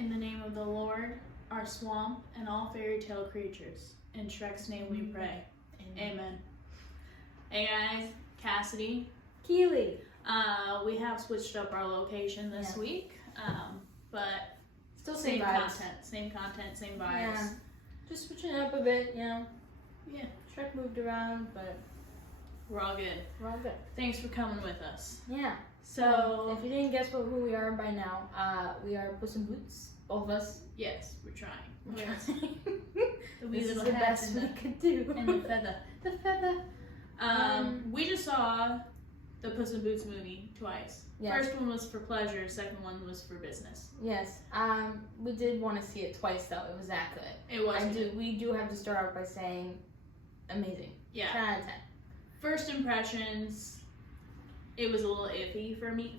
In the name of the Lord, our swamp, and all fairy tale creatures. In Shrek's name we pray. Amen. Hey guys, Cassidy. Keely. We have switched up our location this week, but still same vibes. same content, same vibes. Yeah. Just switching it up a bit, you know. Yeah. Shrek moved around, but We're all good. we're all good. Thanks for coming with us. Yeah. So, if you didn't guess who we are by now, we are Puss in Boots. Both of us. yes, we're trying. We're trying. The wee This is little the hats best and we the, could do. and the feather. The feather. We just saw the Puss in Boots movie twice. Yes. First one was for pleasure, second one was for business. Yes. We did want to see it twice though. It was that good. It was good. We do have to start out by saying amazing. Yeah. 10 out of 10. First impressions, it was a little iffy for me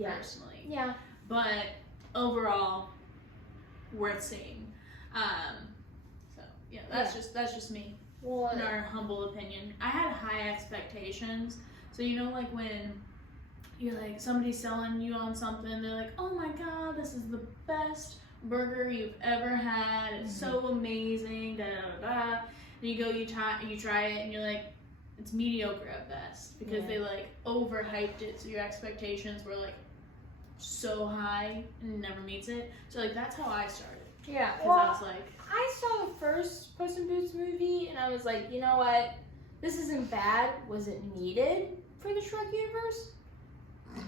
personally. Yeah. But overall, worth seeing. So yeah, that's just me. Well, In our humble opinion. I had high expectations. So you know, like when you're like, somebody's selling you on something, they're like, oh my god, this is the best burger you've ever had, it's so amazing, da da da da. And you go, you try it, and you're like, it's mediocre at best, because they like overhyped it, so your expectations were like so high and it never meets it. So like that's how I started. yeah. Because Well, I was like, I saw the first Puss in Boots movie, and I was like, you know what? This isn't bad. Was it needed for the Shrek universe?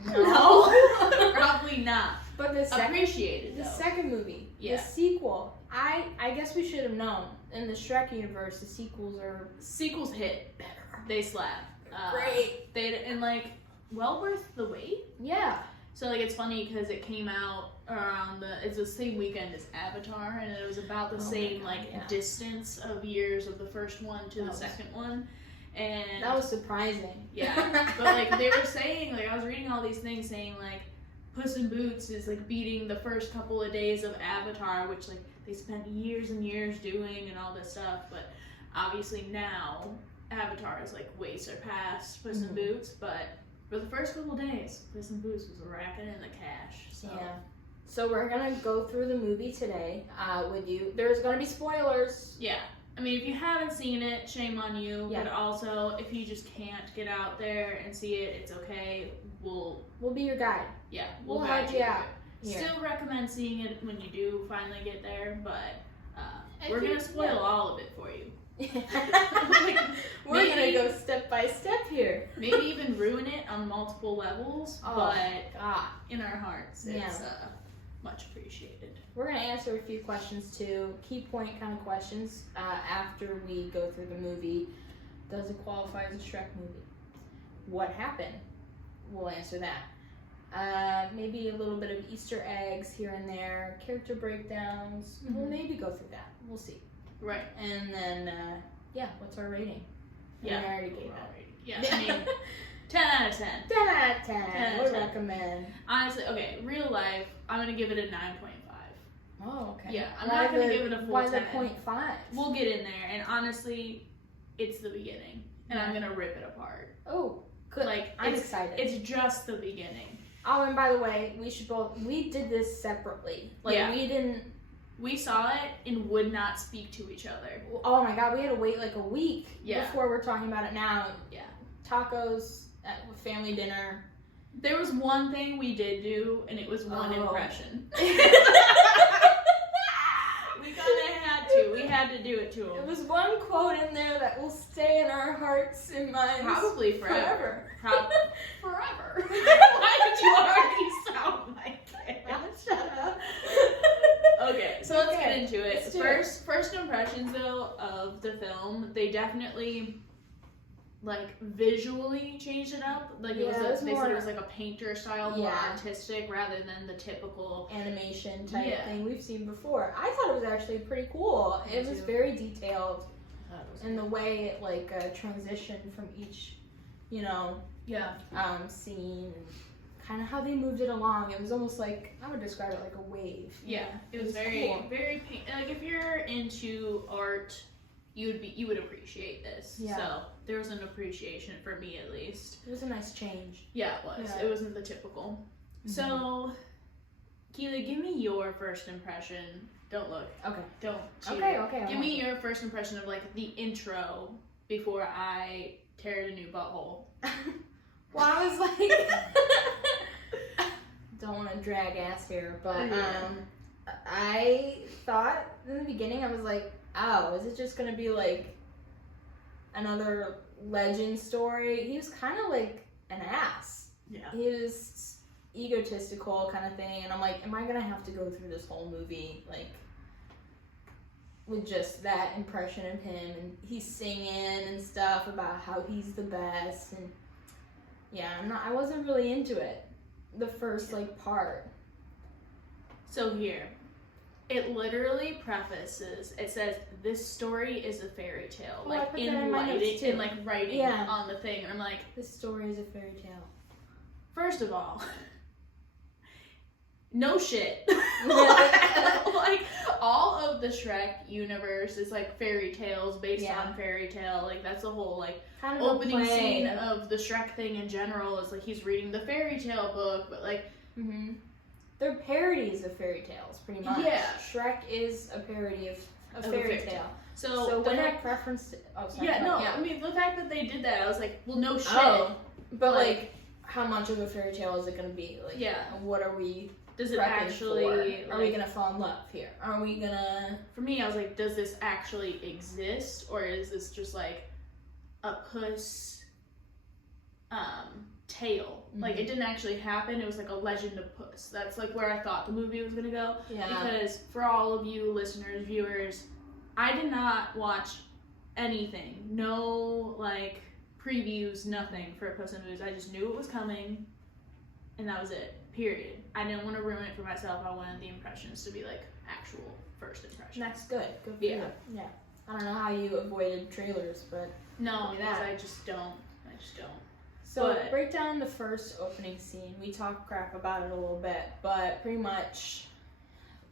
no, probably not. But the Appreciated though. second movie, Yeah. the sequel, I guess we should have known. In the Shrek universe, the Sequels hit better. They slap. great. And like well worth the wait. Yeah. So like it's funny because it came out around it's the same weekend as Avatar, and it was about the same distance of years of the first one to the second one. And That was surprising. yeah. But like they were saying, like I was reading all these things saying like Puss in Boots is like beating the first couple of days of Avatar, which like they spent years and years doing and all this stuff, but obviously now Avatar is like way surpassed Puss in Boots, but for the first couple of days, Puss in Boots was racking in the cash. So. Yeah. So we're gonna go through the movie today with you. There's gonna be spoilers. Yeah. I mean, if you haven't seen it, shame on you. Yeah. But also, if you just can't get out there and see it, it's okay. We'll be your guide. Yeah, We'll guide help you out. through it. Yeah. Still recommend seeing it when you do finally get there, but I we're think- gonna spoil all of it for you. We're gonna go step by step here. Maybe even ruin it on multiple levels, but in our hearts, it's much appreciated. We're gonna answer a few questions too, key point kind of questions after we go through the movie. Does it qualify as a Shrek movie? What happened? We'll answer that. Maybe a little bit of Easter eggs here and there, character breakdowns. We'll maybe go through that. We'll see. Right. And then, what's our rating? Yeah. I already gave that. Yeah, I mean, 10 out of 10. 10 out of 10. 10 out of Would 10. recommend. Honestly, okay, real life, I'm gonna give it a 9.5. Oh, okay. Yeah, I'm not gonna give it a full why 10. the 0.5? We'll get in there, and honestly, it's the beginning, and I'm gonna rip it apart. Oh, good. Like, I'm excited. It's just the beginning. Oh, and by the way, we did this separately. Like, we saw it and would not speak to each other. Oh my god, we had to wait like a week Yeah. before we're talking about it now. Yeah. Tacos at family dinner. There was one thing we did do, and it was one impression. We kinda had to. We had to do it to him. It was one quote in there that will stay in our hearts and minds. Probably forever. Forever. Why did you already sound like it? Shut up. Okay, so let's get into it. Let's do it. First impressions though of the film, they definitely like visually changed it up. Like they said it was like a painter style, more artistic rather than the typical animation type thing we've seen before. I thought it was actually pretty cool. It was very detailed in the way it like transitioned from each, scene, and kind of how they moved it along. It was almost like, I would describe it like a wave. Yeah, it was very cool. very like if you're into art, you would appreciate this. Yeah. So there was an appreciation for me at least. It was a nice change. Yeah, it was. Yeah. It wasn't the typical. So Keely, give me your first impression. Don't look. Okay. Don't cheat. Okay. Give me your first impression of like the intro before I tear the new butthole. Well, I was like, don't want to drag ass here, but I thought in the beginning, I was like, oh, is it just gonna be like another legend story? He was kind of like an ass. Yeah. He was egotistical kind of thing, and I'm like, am I gonna have to go through this whole movie like with just that impression of him? And he's singing and stuff about how he's the best, and yeah, I wasn't really into it the first like part. So here, it literally prefaces. It says this story is a fairy tale, Well, I like put in that in my notes, writing, too. in like writing Yeah. on the thing, and I'm like, This story is a fairy tale. first of all, no shit. Like all of the Shrek universe is like fairy tales based on fairy tale. Like that's the whole like Kind of opening scene of the Shrek thing in general is like he's reading the fairy tale book, but like they're parodies of fairy tales, pretty much. Yeah. Shrek is a parody of a fairy tale. So when that, I preferenced it, I mean the fact that they did that, I was like, well, no shit. Oh, but like, how much of a fairy tale is it going to be? Like, what are we? Does it actually? For? Are we gonna fall in love here? Are we gonna? For me, I was like, does this actually exist, or is this just like a puss tale? Like it didn't actually happen. It was like a legend of Puss. That's like where I thought the movie was gonna go. Yeah. Because for all of you listeners, viewers, I did not watch anything. No like previews, nothing for Puss in Boots. I just knew it was coming, and that was it. Period. I didn't want to ruin it for myself. I wanted the impressions to be like actual first impressions. That's good. Good for you. Yeah. I don't know how you avoided trailers, but no, because I just don't. So break down the first opening scene. We talk crap about it a little bit, but pretty much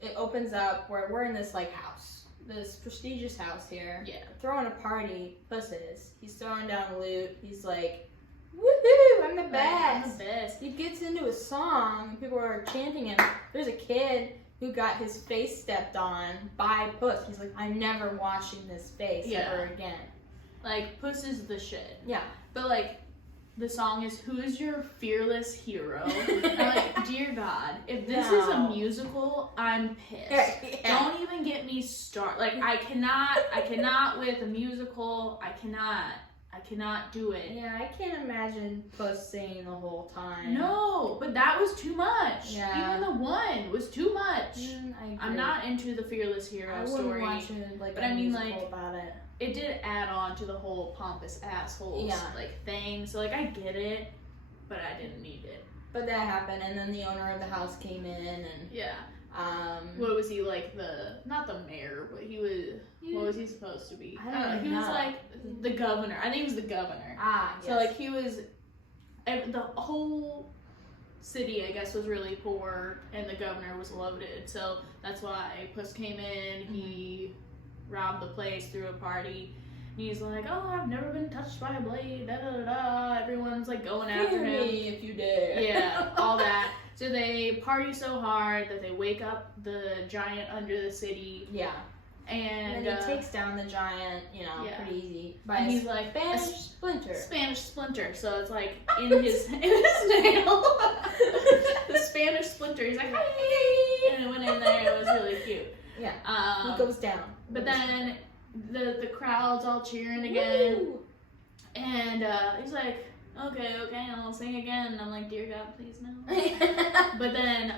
it opens up where we're in this like house, this prestigious house here. Yeah. Throwing a party. Puss is. He's throwing down loot. He's like, woohoo! I'm the best. I'm the best. He gets into a song. People are chanting him. There's a kid who got his face stepped on by Puss. He's like, I'm never washing this face ever again. Like Puss is the shit. Yeah. But like. The song is "Who is your fearless hero?" I'm like, dear God, if this is a musical, I'm pissed. Don't even get me started. Like, I cannot with a musical. I cannot do it. Yeah, I can't imagine Puss singing the whole time. No, but that was too much. Yeah. Even the one was too much. I agree. I'm not into the fearless hero story. I wouldn't watch it like but a I mean, musical like, about it. It did add on to the whole pompous assholes like thing. So like I get it, but I didn't need it. But that happened, and then the owner of the house came in, and what was he like? Not the mayor, but he was. What was he supposed to be? I don't know. He was like the governor. I think he was the governor. Yes. So like he was. The whole city, I guess, was really poor, and the governor was loaded. So that's why Puss came in. He robbed the place, threw a party. And he's like, oh, I've never been touched by a blade, da da da da. Everyone's like going after him. If you dare. Yeah, all that. So they party so hard that they wake up the giant under the city. Yeah. And then he takes down the giant, pretty easy. And he's like, Spanish splinter. Spanish splinter. So it's like in his nail. The Spanish splinter. He's like, hey! And it went in there. It was really cute. Yeah. He goes down. But then the crowd's all cheering again. Woo! And he's like, okay, I'll sing again. And I'm like, dear God, please no. But then,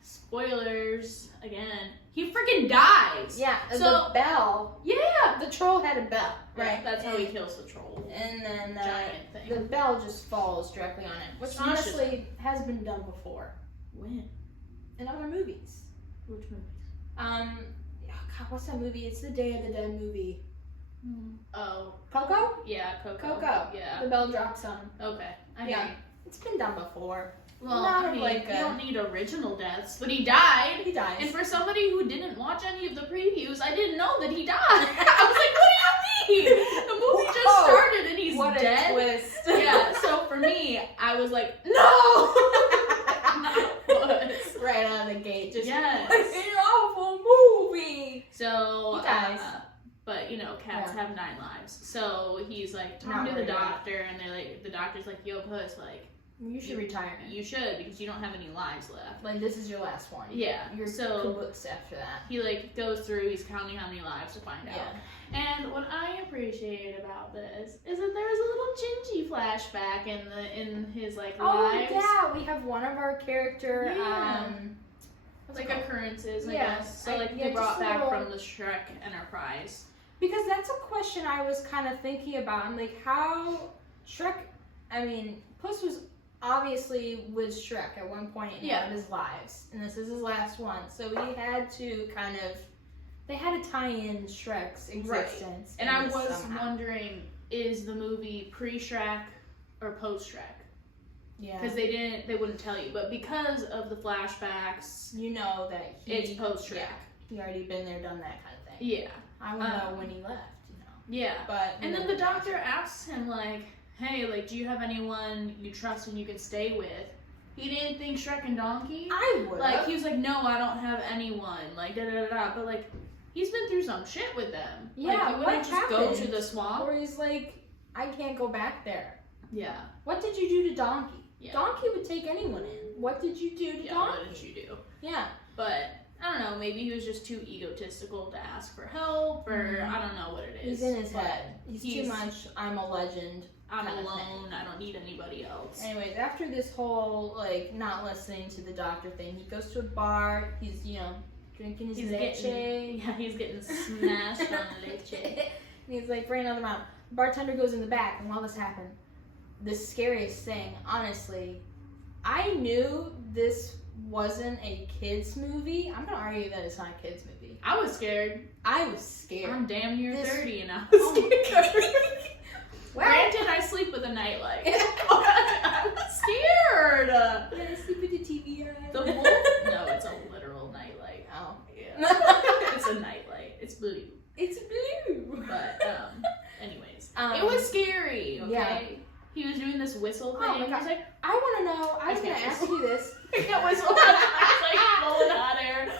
spoilers again. He freaking dies. Yeah, So the bell. Yeah. The troll had a bell, right? That's how he kills the troll. And then giant thing. the bell just falls directly on him, which honestly has been done before. When? In other movies. Which movies? God, what's that movie? It's the Day of the Dead movie. Oh. Coco? Yeah, Coco. Coco. Yeah. The bell drops on him. Okay. Yeah. It's been done before. Well, Not I mean, like you don't need original deaths, but he died. He dies. And for somebody who didn't watch any of the previews, I didn't know that he died. I was like, what do you mean? The movie just started and he's what dead. A twist. Yeah, so for me, I was like, no! Right on out of the gate. Just yes. an awful movie. So, He dies. But cats have 9 lives. So he's like talking to the doctor, and they're like, the doctor's like, "Yo, Puss, like, you should retire. You should, because you don't have any lives left. Like, this is your last one. Yeah. You're kabuts after that." He like goes through. He's counting how many lives to find out. And what I appreciate about this is that there was a little Gingy flashback in his like lives. Oh yeah, we have one of our character like occurrences, I Yeah. guess. So like they brought back from the Shrek Enterprise. Because that's a question I was kind of thinking about. I'm like, how Puss was obviously with Shrek at one point in one of his lives, and this is his last one. So he had to they had to tie in Shrek's existence. And I was wondering, is the movie pre-Shrek or post-Shrek? Yeah. Because they wouldn't tell you, but because of the flashbacks, you know that it's post-Shrek. Yeah, he already been there, done that kind of thing. Yeah. I want to know when he left, Yeah. But and then the doctor asks him, like, "Hey, like, do you have anyone you trust and you can stay with?" He didn't think Shrek and Donkey. I would. Like, he was like, "No, I don't have anyone." Like, da da da da. But like, he's been through some shit with them. Yeah. Like, he wouldn't just go to the swamp. Or he's like, "I can't go back there." Yeah. What did you do to Donkey? Yeah. Donkey would take anyone in. What did you do to Donkey? What did you do? Yeah. But I don't know. Maybe he was just too egotistical to ask for help, or I don't know what it is. He's in his head. He's too much. I'm a legend. I'm alone. I don't need anybody else. Anyways, after this whole like not listening to the doctor thing, he goes to a bar. He's drinking his leche. He's getting smashed on leche. And he's like, "Bring another round." The bartender goes in the back, and while this happened, the scariest thing, honestly, I knew this wasn't a kids movie. I'm gonna argue that it's not a kids movie. I was scared. I was scared. I'm damn near 30 and I was scared. Well, granted, I sleep with a nightlight. I was scared. Yeah, I sleep with the TV on. The wolf? No, it's a literal nightlight. Oh. Yeah. It's a nightlight. It's blue. It's blue. But, anyways. It was scary, okay? Yeah. He was doing this whistle thing. Oh my God. He's like, I want to know. I was going to ask you this. I can't whistle. I was like blowing hot air.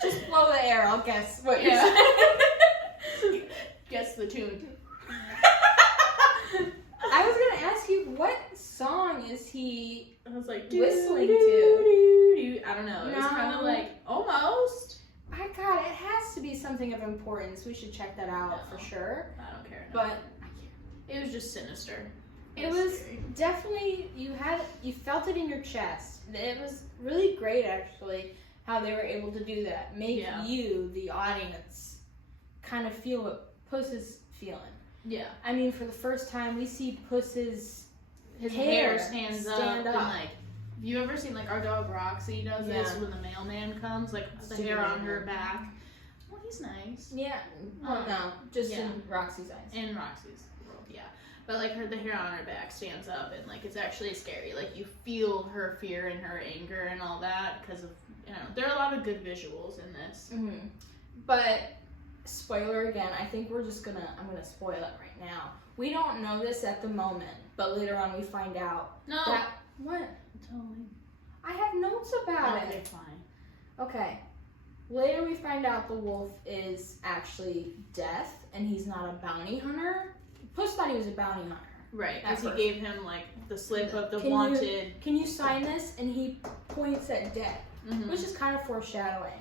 Just blow the air. I'll guess what Yeah. you're saying. Guess the tune. I was going to ask you, what song is he I was like, whistling to? I don't know. It was kind of like, almost. God, it has to be something of importance. We should check that out for sure. I don't care. No. But it was just sinister. It was definitely, you felt it in your chest. It was really great, actually, how they were able to do that. Make you, the audience, kind of feel what Puss is feeling. Yeah. I mean, for the first time, we see Puss's hair stands up. And like, have you ever seen, like, our dog Roxy does this when the mailman comes? Like, the hair on her back. Well, he's nice. Yeah. Well, no. Just in Roxy's eyes. In Roxy's world, yeah. But, like, the hair on her back stands up, and, like, it's actually scary. Like, you feel her fear and her anger and all that because of, there are a lot of good visuals in this. Mm-hmm. But, spoiler again, I think I'm going to spoil it right now. We don't know this at the moment, but later on we find out. No. What? Totally. I have notes about it. Okay, fine. Okay. Later we find out the wolf is actually Death, and he's not a bounty hunter. Puss thought he was a bounty hunter. Right, because he gave him, like, the slip of the wanted. Can you sign this? And he points at Death, which is kind of foreshadowing.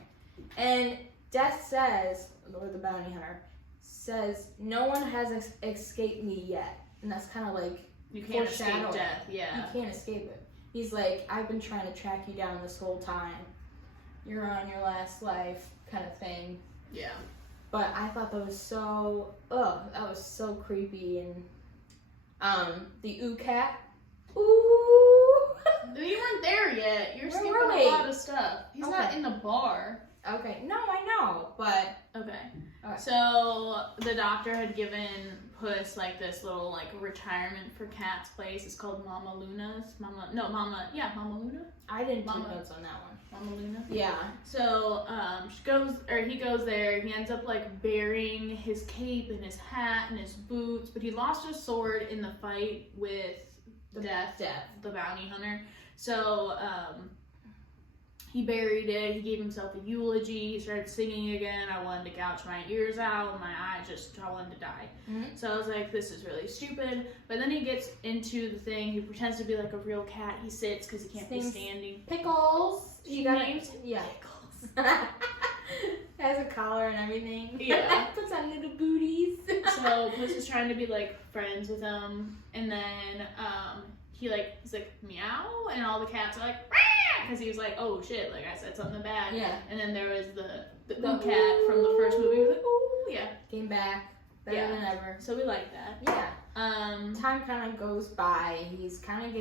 And Death says, or the bounty hunter, says, "No one has escaped me yet." And that's kind of like you can't escape death, yeah. You can't escape it. He's like, "I've been trying to track you down this whole time. You're on your last life," kind of thing. Yeah. But I thought that was that was so creepy. And the ooh cat. Ooh. You weren't there yet. You're skipping a lot of stuff. He's not in the bar. Okay. No, I know, but okay. So the doctor had given Puss like this little like retirement for cats place. It's called Mama Luna's. Mama Luna. I didn't take notes on that one. Mama Luna. Yeah. So he goes there. He ends up like burying his cape and his hat and his boots, but he lost his sword in the fight with Death, the bounty hunter. So he buried it. He gave himself a eulogy. He started singing again. I wanted to gouge my ears out. I wanted to die. Mm-hmm. So I was like, this is really stupid. But then he gets into the thing. He pretends to be like a real cat. He sits because he can't be standing. Pickles. He names Pickles. Has a collar and everything. Yeah. Puts on little booties. So Puss is trying to be like friends with him, and then he's like meow, and all the cats are like because he was like, oh shit, like I said something bad. Yeah. And then there was the cat from the first movie. He was like, oh yeah. Came back better than ever. So we like that. Yeah. Time kind of goes by. He's kind of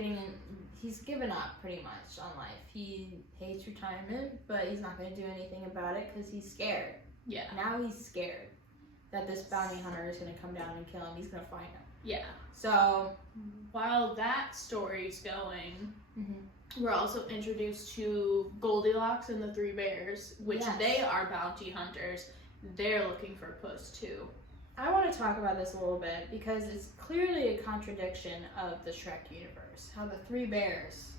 he's given up pretty much on life. He hates retirement, but he's not going to do anything about it because he's scared. Yeah. Now he's scared that this bounty hunter is going to come down and kill him. He's going to find him. Yeah. So while that story's going, mm-hmm. we're also introduced to Goldilocks and the Three Bears, which they are bounty hunters. They're looking for Puss too. I want to talk about this a little bit because it's clearly a contradiction of the Shrek universe. How the Three Bears.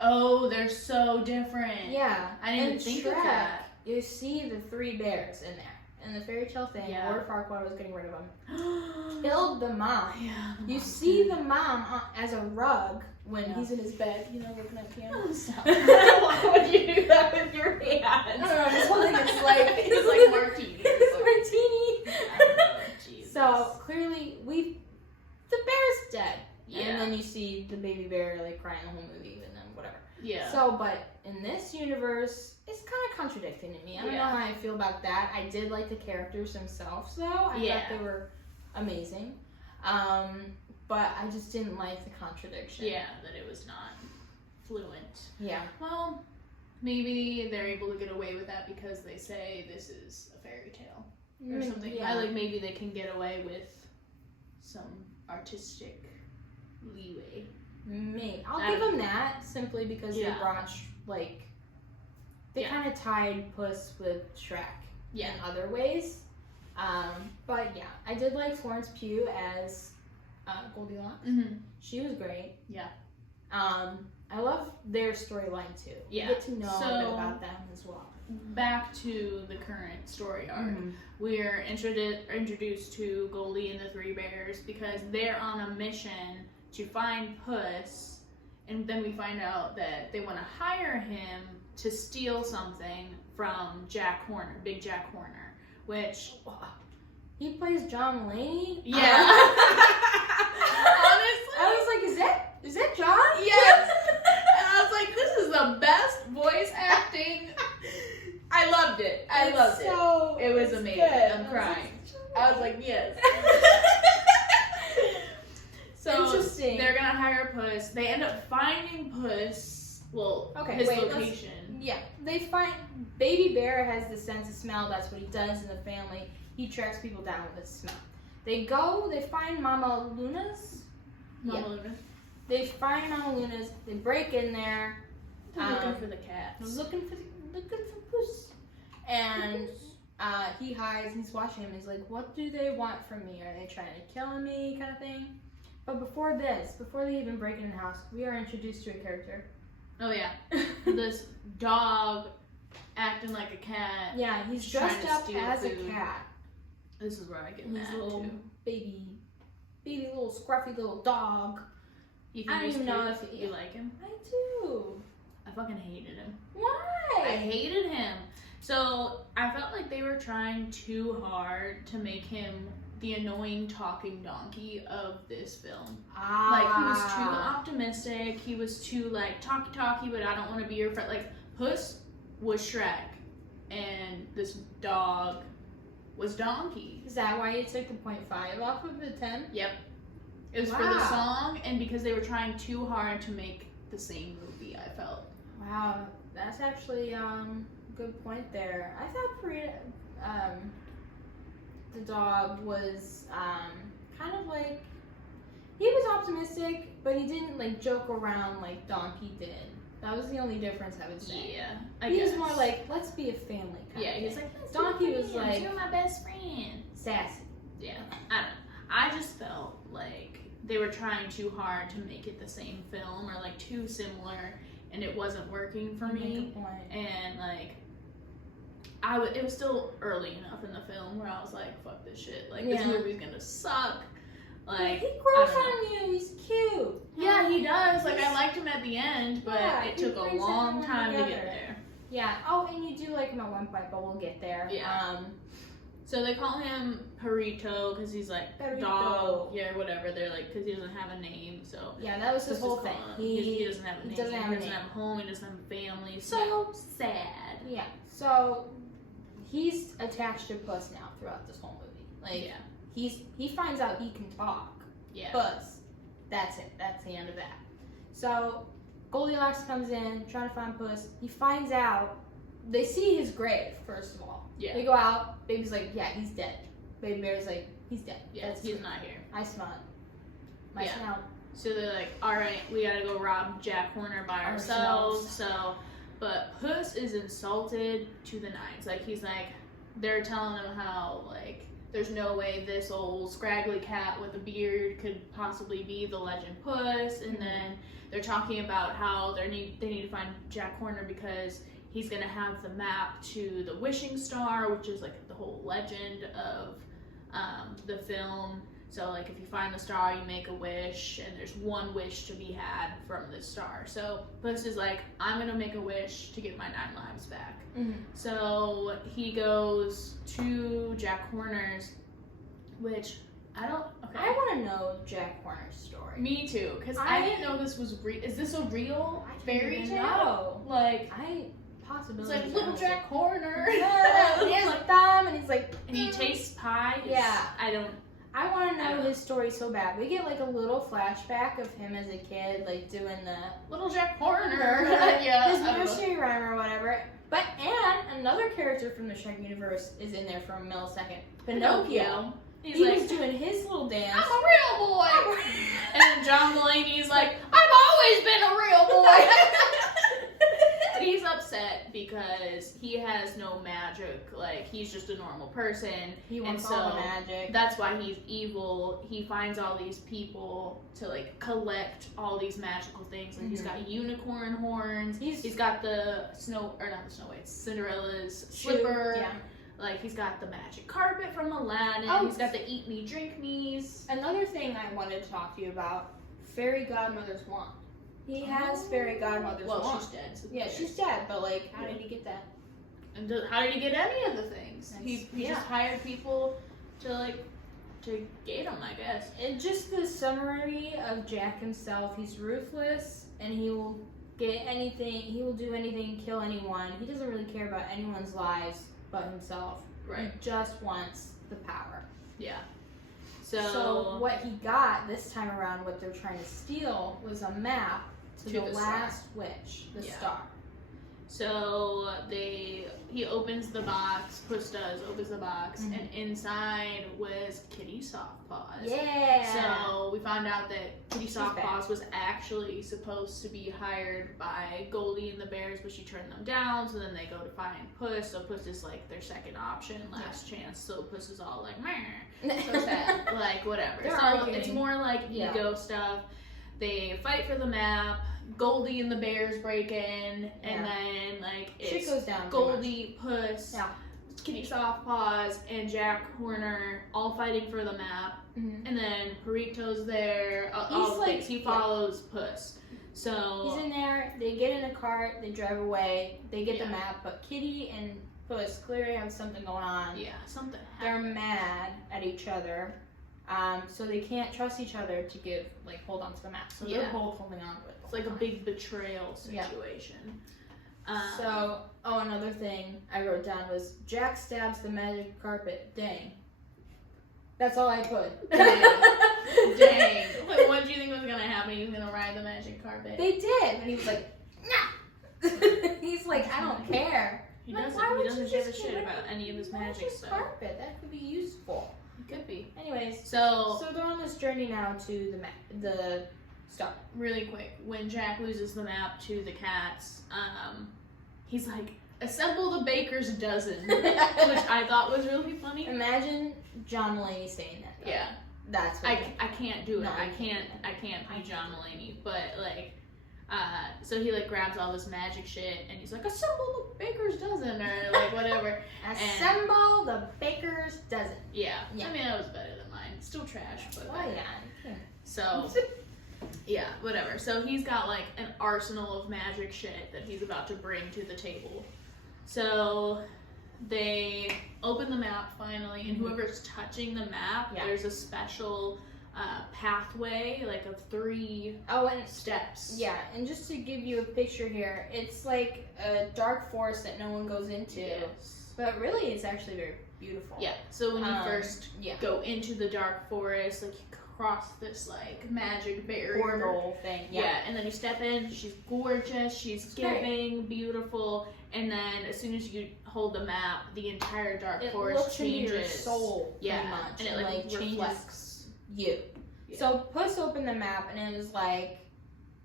Oh, they're so different. Yeah. I didn't even think of that. You see the Three Bears in there. In the fairy tale thing, Lord Farquaad was getting rid of them. Killed the mom. Yeah. You see the mom as a rug when he's in his bed, looking at piano. Oh, stop. Why would you do that with your hands? I don't know, I'm just holding this like it's like martini. It's martini. So clearly, the bear's dead. Yeah. And then you see the baby bear like crying the whole movie, and then whatever. Yeah. So, but in this universe, it's kind of contradicting to me. I don't know how I feel about that. I did like the characters themselves, though. I thought they were amazing. But I just didn't like the contradiction. Yeah, that it was not fluent. Yeah. Well, maybe they're able to get away with that because they say this is a fairy tale or something. Yeah. Maybe they can get away with some artistic leeway. Maybe. I'll give them that simply because they brought they kind of tied Puss with Shrek in other ways. But yeah, I did like Florence Pugh as Goldilocks. Mm-hmm. She was great. Yeah. I love their storyline too. Yeah. You get to know a bit about them as well. Back to the current story arc. Mm-hmm. We're introduced to Goldie and the Three Bears because they're on a mission to find Puss, and then we find out that they want to hire him to steal something from Jack Horner, Big Jack Horner, which he plays John Mulaney. Yeah. Honestly, I was like, is that John? Yes. And I was like, this is the best voice acting. I loved it. I loved it. It was amazing. Good. I'm crying. I was like, yes. So interesting. They're gonna hire Puss. They end up finding Puss. Well, his location. Yeah, they find Baby Bear has the sense of smell. That's what he does in the family. He tracks people down with his smell. They find Mama Luna's. Luna. They find Mama Luna's. They break in there. They're looking for the cats. Looking for Puss. And he hides and he's watching him. He's like, what do they want from me? Are they trying to kill me, kind of thing? But before they even break in the house, we are introduced to a character. Oh yeah, this dog acting like a cat. Yeah, he's dressed up as a cat. This is where I get mad little too. baby little scruffy little dog. I don't even know if you like him. I do. I fucking hated him. Why? I hated him. So I felt like they were trying too hard to make him the annoying talking donkey of this film. Like, he was too optimistic. He was too, like, talky, but I don't want to be your friend. Like, Puss was Shrek, and this dog was Donkey. Is that why you took the 0.5 off of the 10? Yep. It was for the song, and because they were trying too hard to make the same movie, I felt. Wow, that's actually a good point there. I thought the dog was kind of like, he was optimistic, but he didn't like joke around like Donkey did. That was the only difference I would say. Yeah, he was more like, let's be a family kind of he was thing. like, Donkey was like, you're my best friend. Sassy. Yeah, I don't know. I just felt like they were trying too hard to make it the same film or like too similar, and it wasn't working for You make a me. point. And like, it was still early enough in the film where I was like, fuck this shit. Like, this movie's gonna suck. Like, he grows on you. He's cute. Yeah, he does. Like, I liked him at the end, but it took a long time to get there. Yeah. Oh, and you do like him at one point, but we'll get there. Yeah. So they call him Perrito because he's like dog, yeah, whatever. They're like, because he doesn't have a name, so yeah, that was his whole thing. He doesn't have a name. He doesn't have a home. He doesn't have a family. So sad. Yeah. So he's attached to Puss now throughout this whole movie. Like, he finds out he can talk. Yeah. Puss. That's it. That's the end of that. So Goldilocks comes in trying to find Puss. He finds out. They see his grave first of all. Yeah. They go out. Baby's like, yeah, he's dead. Baby Bear's like, he's dead. Yeah, he's not here. I smell it. My smell. So they're like, all right, we gotta go rob Jack Horner by ourselves. So, but Puss is insulted to the nines. Like, he's like, they're telling him how, like, there's no way this old scraggly cat with a beard could possibly be the legend Puss. And then they're talking about how they need to find Jack Horner because he's gonna have the map to the wishing star, which is like the whole legend of the film. So like, if you find the star, you make a wish, and there's one wish to be had from this star. So Puss is like, I'm gonna make a wish to get my 9 lives back. Mm-hmm. So he goes to Jack Horner's, which I don't. Okay. I want to know Jack Horner's story. Me too, because I didn't know this was real. Is this a real fairy tale? No. Like, possibly. It's like little Jack Horner. Yeah, he has a thumb, and he's like, and he tastes pie. Yeah. I want to know his story so bad. We get like a little flashback of him as a kid, like doing the little Jack Horner. His nursery rhyme or whatever. But and another character from the Shrek universe is in there for a millisecond. Pinocchio. He was doing his little dance. I'm a real boy. And then John Mulaney's like, I've always been a real boy. But he's upset because he has no magic. Like, he's just a normal person. He wants all the magic. That's why he's evil. He finds all these people to like collect all these magical things. Like, he's got unicorn horns. He's got the Cinderella's slipper. Yeah. Like, he's got the magic carpet from Aladdin. Oh. He's got the eat me, drink me's. Another thing I wanted to talk to you about, fairy godmother's wand. He has fairy godmother's wand. Well, she's dead. So yeah, she's dead, but like, how did he get that? And how did he get any of the things? He just hired people to get him, I guess. And just the summary of Jack himself, he's ruthless, and he will get anything, he will do anything, kill anyone. He doesn't really care about anyone's lives but himself. Right. He just wants the power. Yeah. So what he got this time around, what they're trying to steal, was a map to the last witch, the star. So he opens the box, Puss opens the box, and inside was Kitty Softpaws. Yeah! So we found out that Kitty Softpaws was actually supposed to be hired by Goldie and the Bears, but she turned them down, so then they go to find Puss, so Puss is like their second option, last chance, so Puss is all like, meh, so sad, like, whatever. So it's more like ego stuff. They fight for the map. Goldie and the Bears break in, and then like it's goes down Goldie, Puss, Kitty Softpaws, and Jack Horner all fighting for the map, and then Perrito's there. He follows Puss. So he's in there. They get in a cart. They drive away. They get the map, but Kitty and Puss clearly have something going on. Yeah, something. They're mad at each other. So they can't trust each other to hold on to the map. So they're both holding on to it. It's like a big betrayal situation. Another thing I wrote down was Jack stabs the magic carpet. Dang. That's all I put. Dang. Like, what did you think was gonna happen? He was gonna ride the magic carpet. They did, and he was like, nah. He's like, I don't care. He doesn't give a shit about any of his magic stuff. Carpet, that could be useful. It could be. Anyways, so they're on this journey now to the star. Really quick, when Jack loses the map to the cats, he's like, assemble the baker's dozen, which I thought was really funny. Imagine John Mulaney saying that. Though. Yeah. That's what I can't do it. No, I can't be John Mulaney, but like, So he like grabs all this magic shit and he's like, assemble the baker's dozen or like whatever. Assemble the baker's dozen. Yeah. I mean, that was better than mine. Still trash, but yeah. So yeah, whatever. So he's got like an arsenal of magic shit that he's about to bring to the table. So they open the map finally, and whoever's touching the map, there's a special pathway, like of 3 steps. Yeah, and just to give you a picture here, it's like a dark forest that no one goes into, but really it's actually very beautiful. Yeah, so when you first go into the dark forest, like you cross this like magic barrier. Portal thing. Yeah, and then you step in, she's gorgeous, she's giving, beautiful, and then as soon as you hold the map, the entire dark forest changes. Into your soul, pretty much, and it like reflects you. Yeah. So Puss opened the map, and it was like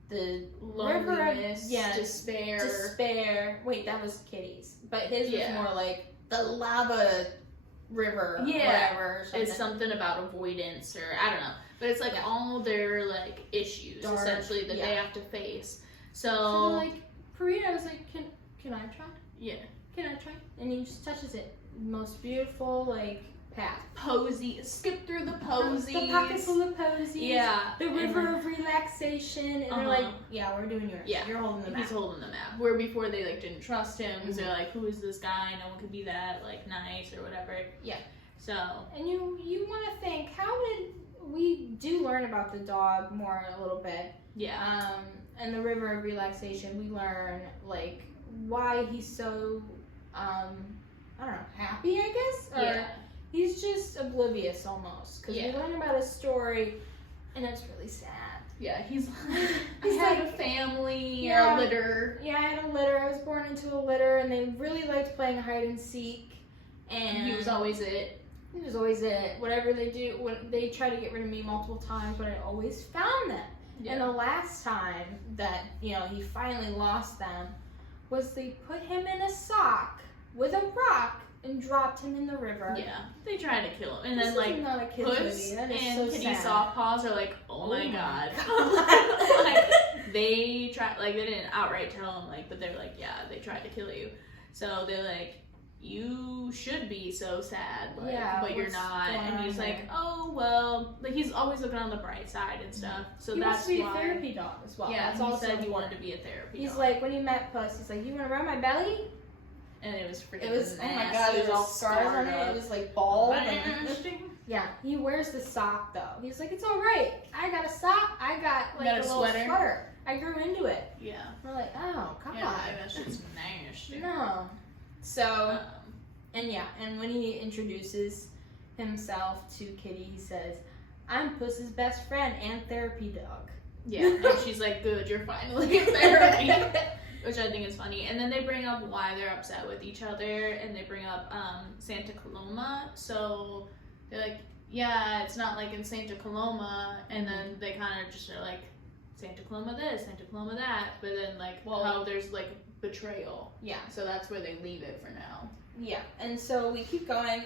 the loneliness, river of despair. Wait, that was Kitty's, but his was more like the lava river, or whatever. Or something. It's something about avoidance, or I don't know, but it's like all their like issues essentially that they have to face. So like Parita was like, can I try? Yeah. Can I try? And he just touches it. Most beautiful, like, path. Posy. Skip through the posies. The pocket full of posies. Yeah. The river of relaxation. And they're like, yeah, we're doing yours. Yeah. You're holding the map. He's holding the map. Where before they, like, didn't trust him. Because they're like, who is this guy? No one could be that, like, nice or whatever. Yeah. So. And you want to think, how did... We do learn about the dog more a little bit. Yeah. And the river of relaxation, we learn, like, why he's so, I don't know, happy, I guess? Or he's just oblivious almost. Because we learn about his story, and it's really sad. Yeah, he's like a family or a litter. Yeah, I had a litter. I was born into a litter, and they really liked playing hide and seek. And he was always it. He was always it. Whatever they do, they try to get rid of me multiple times, but I always found them. Yeah. And the last time that, he finally lost them was they put him in a sock with a rock and dropped him in the river. Yeah, they tried to kill him. And this then, like, is not a kid's Puss movie. That is and so Kitty sad. Soft Paws are like, oh my god. Like, they tried, like, they didn't outright tell him, like, but they're like, yeah, they tried to kill you. So they're like, you should be so sad, like, but you're not. And he's like, oh, well, like, he's always looking on the bright side and stuff. So he that's wants to be why. a therapy dog as well. Yeah, that's he all said he wanted to be a therapy dog. He's like, when he met Puss, he's like, you want to rub my belly? And it was freaking It was, nasty. oh my god, it was all scars on it. It was like bald. Yeah, he wears the sock though. He's like, it's alright. I got a sock. I got like a little sweater. I grew into it. Yeah. We're like, oh, God. Yeah, that shit's nasty. No. So, and when he introduces himself to Kitty, he says, I'm Puss's best friend and therapy dog. Yeah, and she's like, good, you're finally in therapy. Which I think is funny. And then they bring up why they're upset with each other, and they bring up Santa Coloma. So they're like, yeah, it's not like in Santa Coloma. And then they kind of just are like, Santa Coloma this, Santa Coloma that. But then, like, how there's, like, betrayal. Yeah. So that's where they leave it for now. Yeah. And so we keep going.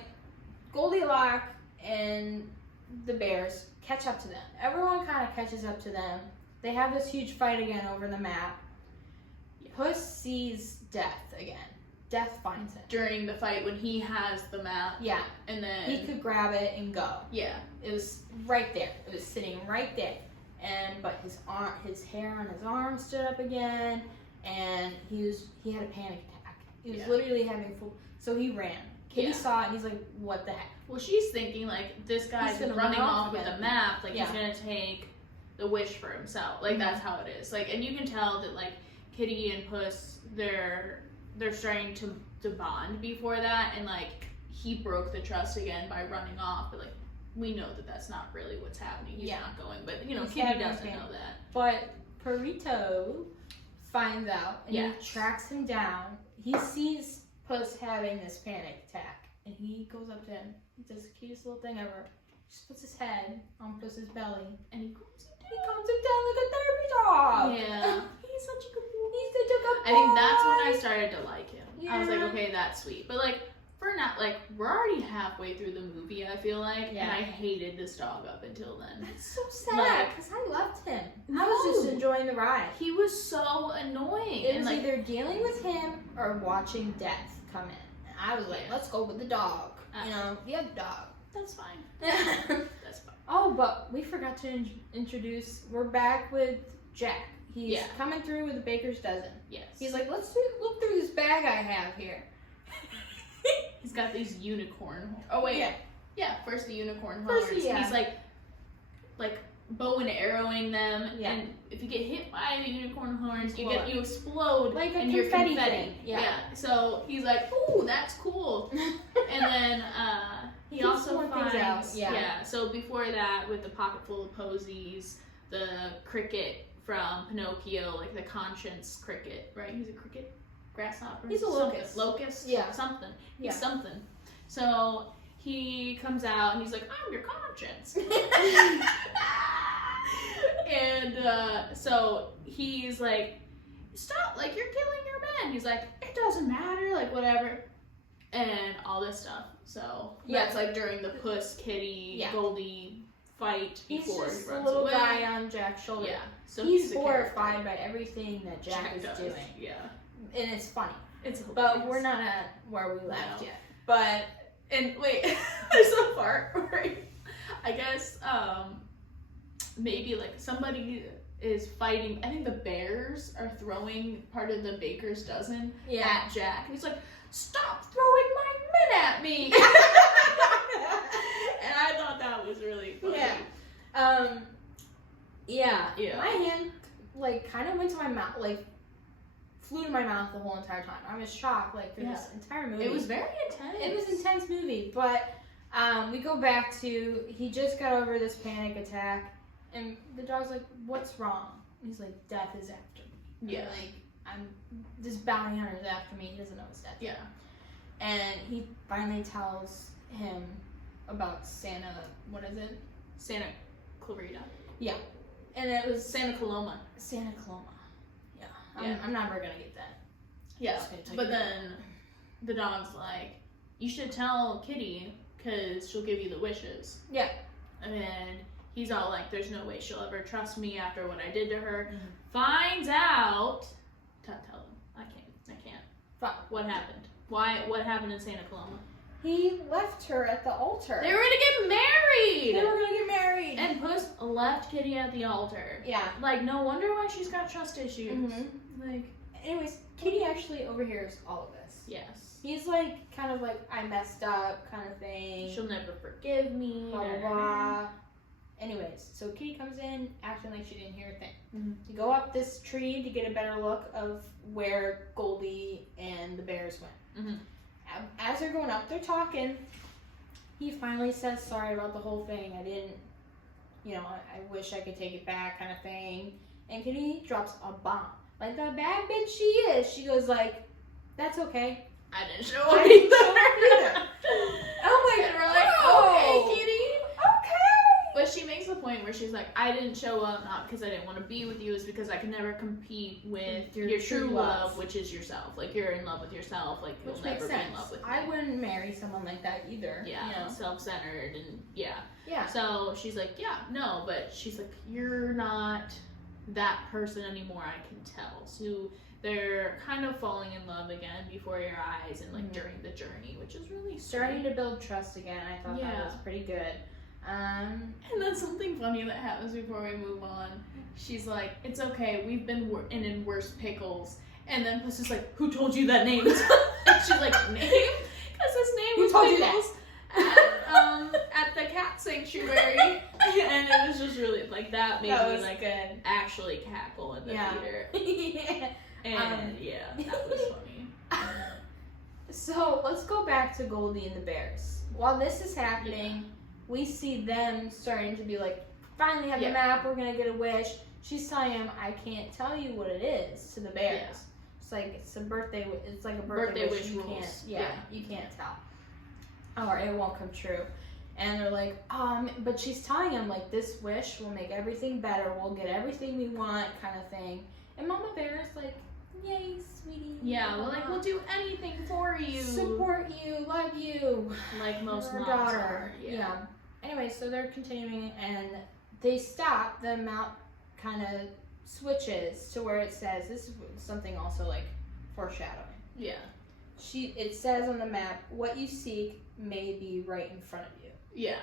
Goldilocks and the bears catch up to them. Everyone kind of catches up to them. They have this huge fight again over the map. Puss sees Death again. Death finds him. During the fight when he has the map. Yeah. And then he could grab it and go. Yeah. It was right there. It was sitting right there. But his hair on his arm stood up again, and he had a panic attack. He was literally having so he ran. Kitty saw it, and he's like, what the heck? Well, she's thinking, like, this guy's running off with a map, like, he's gonna take the wish for himself. Like, that's how it is. Like, and you can tell that, like, Kitty and Puss, they're starting to bond before that, and like he broke the trust again by running off, but like we know that that's not really what's happening. He's not going, but Kitty doesn't know that. But Perito finds out and he tracks him down. He sees Puss having this panic attack, and he goes up to him. He does the cutest little thing ever. Just puts his head on Puss's belly, and he calms him down like a therapy dog. Yeah. He's such a good boy. He's such a good boy. I think that's when I started to like him. Yeah. I was like, okay, that's sweet. But like, for not, like, we're already halfway through the movie, I feel like, and Yeah. I hated this dog up until then. That's so sad, Like- because I loved him. I was just No. enjoying the ride. He was so annoying. It and was like, either dealing with him or watching death come in. And I was like, Yeah. let's go with the dog. You know, the other dog. that's fine. That's fine. Oh, but we forgot to introduce, we're back with Jack. He's Yeah. coming through with a baker's dozen. Yes. He's like, let's look through this bag I have here. He's got these unicorn. Oh wait, Yeah. yeah. First the unicorn First, horns. yeah. He's like bow and arrowing them. Yeah. And if you get hit by the unicorn horns, you Explode. explode Like a and you're confetti confetti. thing. Yeah. So he's like, ooh, that's cool. And then he Keeps also pulling things finds out, yeah. So before that, with the pocket full of posies, the cricket from Pinocchio, like the conscience cricket, right? He's a cricket, grasshopper. He's a something. locust. Locust. Yeah. Something. He's Yeah. something. So he comes out and he's like, I'm your conscience. And so he's like, stop, like, you're killing your men. He's like, it doesn't matter, like, whatever. And all this stuff. So Yeah. that's like during the Puss, Kitty, Yeah. Goldie fight He's before just he a runs little away. guy on Jack's shoulder. Yeah. So He's a character. horrified by everything that Jack is does. doing. Yeah. And it's funny. It's But hilarious. we're not at where we left No. yet. But And wait, there's a part where I guess maybe like somebody is fighting. I think the bears are throwing part of the baker's dozen yeah. at Jack. And he's like, stop throwing my men at me. And I thought that was really funny. Yeah. Yeah. Yeah. My hand like kind of went to my mouth, like flew to my mouth the whole entire time. I was shocked, like, for this entire movie. It was very intense. It was an intense movie, but we go back to, he just got over this panic attack, and the dog's like, what's wrong? He's like, death is after me. Yeah. Like, I'm, this bounty hunter is after me, he doesn't know it's death. Yeah. And he finally tells him about Santa, what is it? Santa Clarita. Yeah. And it was Santa Coloma. Santa Coloma. Yeah. Yeah. I'm never gonna get that. Yeah. Just gonna tell But you then the dog's like, you should tell Kitty because she'll give you the wishes. Yeah. And he's all like, there's no way she'll ever trust me after what I did to her. Mhm. Finds out. Tell him. I can't. Fuck. What happened? What happened in Santa Coloma? He left her at the altar. They were gonna get married! They were gonna get married. And Puss left Kitty at the altar. Yeah. Like, no wonder why she's got trust issues. Mhm. Like, Anyways, Kitty actually overhears all of this. yes. He's like, kind of like, I messed up kind of thing. She'll never forgive me. Blah, blah, blah. Anyways, so Kitty comes in acting like she didn't hear a thing. Mhm. You go up this tree to get a better look of where Goldie and the bears went. Mhm. As they're going up, they're talking. He finally says sorry about the whole thing. I didn't, I wish I could take it back kind of thing. And Kitty drops a bomb. Like the bad bitch she is. She goes like, that's okay. I didn't show I up didn't show up either. either. Oh my And god. we're like, Oh. okay, Kitty. Okay. But she makes the point where she's like, I didn't show up not because I didn't want to be with you, it's because I can never compete with Your your true true love. love, which is yourself. Like, you're in love with yourself. Like, Which you'll makes never sense. be in love with me. I wouldn't marry someone like that either. Yeah, self-centered and yeah. Yeah. So she's like, yeah, no, but she's like, you're not that person anymore, I can tell. So they're kind of falling in love again before your eyes and like Mhm. during the journey, which is really Starting sweet. to build trust again. I thought that Yeah. was pretty good. And then something funny that happens before we move on. She's like, it's okay, we've been in worse pickles. And then Puss is like, who told you that name? And she's like, name? Because his name Who was told you Pickles at the cat sanctuary. And it was just really, like, that made That me, was like, good. actually cackle in the Yeah. theater. Yeah. And, yeah, that was funny. So let's go back to Goldie and the bears. While this is happening, we see them starting to be like, finally have the Yeah. map, we're gonna get a wish. She's telling him, I can't tell you what it is to the bears. Yeah. It's like it's a birthday. It's like a birthday wish. You rules. can't. Yeah, you can't tell, or it won't come true. And they're like, but she's telling him like this wish will make everything better. We'll get everything we want, kind of thing. And Mama Bear is like, yay, sweetie. Yeah, well, like, we'll do anything for you. Support you, love you. Like most Your moms daughter. are. Yeah. Anyway, so they're continuing, and they stop. The map kind of switches to where it says, this is something also like foreshadowing. Yeah. It says on the map, what you seek may be right in front of you. Yeah.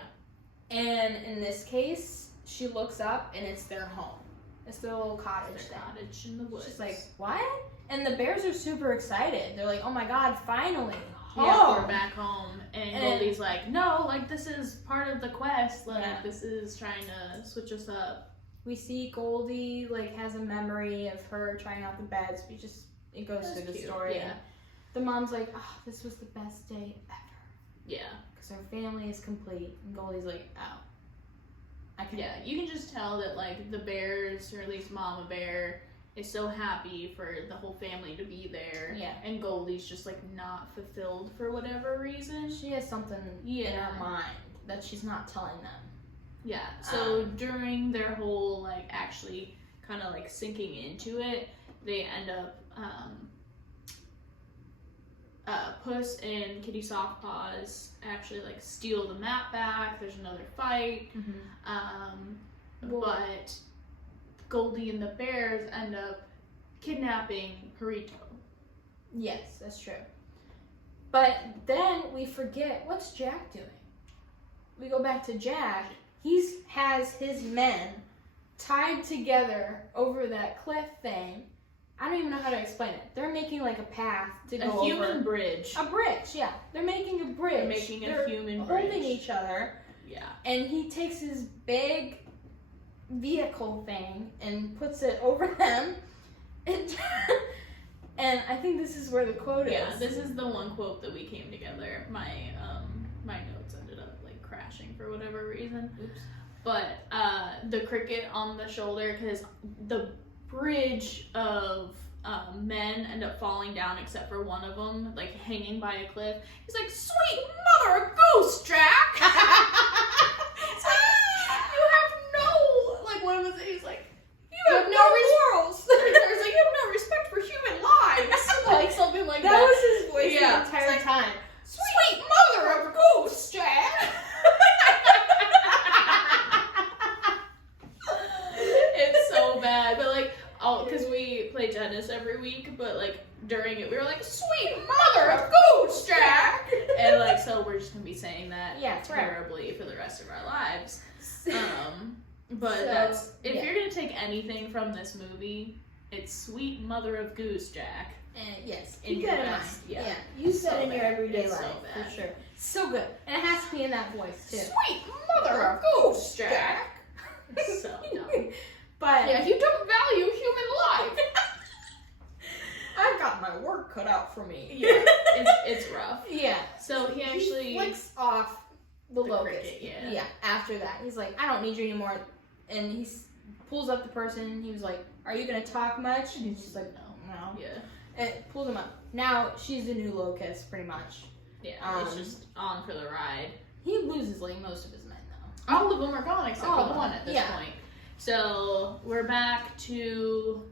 And in this case, she looks up and it's their home. It's their little cottage Their thing. cottage in the woods. She's like, what? And the bears are super excited. They're like, oh my god, finally. Home. Yeah, we're back home. And Goldie's like, no, like, this is part of the quest. Like, this is trying to switch us up. We see Goldie, like, has a memory of her trying out the beds. It goes through the story. Yeah. The mom's like, oh, this was the best day ever. Yeah. Because our family is complete. And Goldie's like, oh. Yeah, you can just tell that, like, the bears, or at least Mama Bear, is so happy for the whole family to be there. Yeah. And Goldie's just, like, not fulfilled for whatever reason. She has something in her mind that she's not telling them. Yeah, so during their whole, like, actually kind of, like, sinking into it, they end up, Puss and Kitty Softpaws actually, like, steal the map back. There's another fight. But Goldie and the bears end up kidnapping Perito. Yes, that's true. But then we forget, what's Jack doing? We go back to Jack. He has his men tied together over that cliff thing. I don't even know how to explain it. They're making like a path to go over. A human bridge. A bridge, yeah. They're making a bridge. They're making a human bridge. Holding each other. Yeah. And he takes his big vehicle thing and puts it over them. And I think this is where the quote is. Yeah, this is the one quote that we came together. My notes ended up like crashing for whatever reason. Oops. But the cricket on the shoulder, because the bridge of men end up falling down except for one of them, like hanging by a cliff. He's like, sweet mother of goose, Jack! It's like, you have no, like, what was it? He's like, you have no morals. There's like, you have no respect for human lives. Like, something like that. That was his voice Yeah. the entire time. Sweet mother of goose, Jack! It's so bad, but like, because we play tennis every week, but like during it we were like, sweet mother of goose, Jack! And like, so we're just gonna be saying that terribly for the rest of our lives. But So, that's, if you're gonna take anything from this movie, it's sweet mother of goose, Jack. Yes, In keep your that in mind. best, yeah. Use that So in your bad. everyday It's so life, bad. for sure. So good. And it has to be in that voice, too. Sweet mother of goose, Jack! So dumb. But Yeah, you don't value human life. I've got my work cut out for me. Yeah, it's rough. Yeah. So he actually flicks off the locust. cricket, yeah. After that, he's like, I don't need you anymore. And he pulls up the person. He was like, are you gonna talk much? And she's like, no. Yeah. And pulls him up. Now she's the new locust, pretty much. Yeah, it's just on for the ride. He loses like most of his men though. All of them are gone except for the one at this point. So we're back to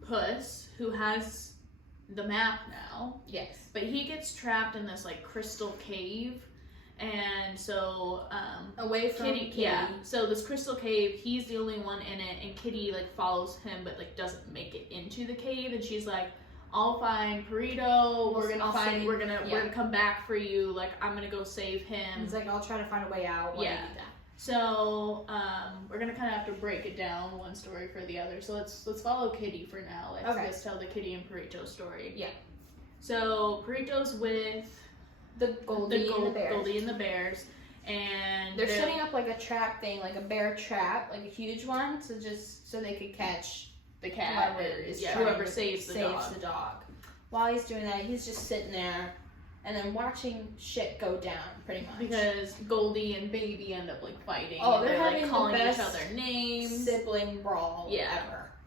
Puss, who has the map now. Yes. But he gets trapped in this like crystal cave. And so Away from Kitty. Yeah. So this crystal cave, he's the only one in it, and Kitty like follows him but like doesn't make it into the cave, and she's like, I'll find Perito, we're gonna come back for you, like I'm gonna go save him. He's like, I'll try to find a way out while you do that. So we're gonna kinda have to break it down one story for the other. So let's follow Kitty for now. Let's tell the Kitty and Perito story. Yeah. So Perito's with The Goldie and the bears, and they're setting up like a trap thing, like a bear trap, like a huge one, so they could catch the cat, whoever saves the dog. While he's doing that, he's just sitting there and then watching shit go down, pretty much. Because Goldie and Baby end up like fighting. Oh, they're having like calling the best each other names. Sibling brawl ever. Yeah.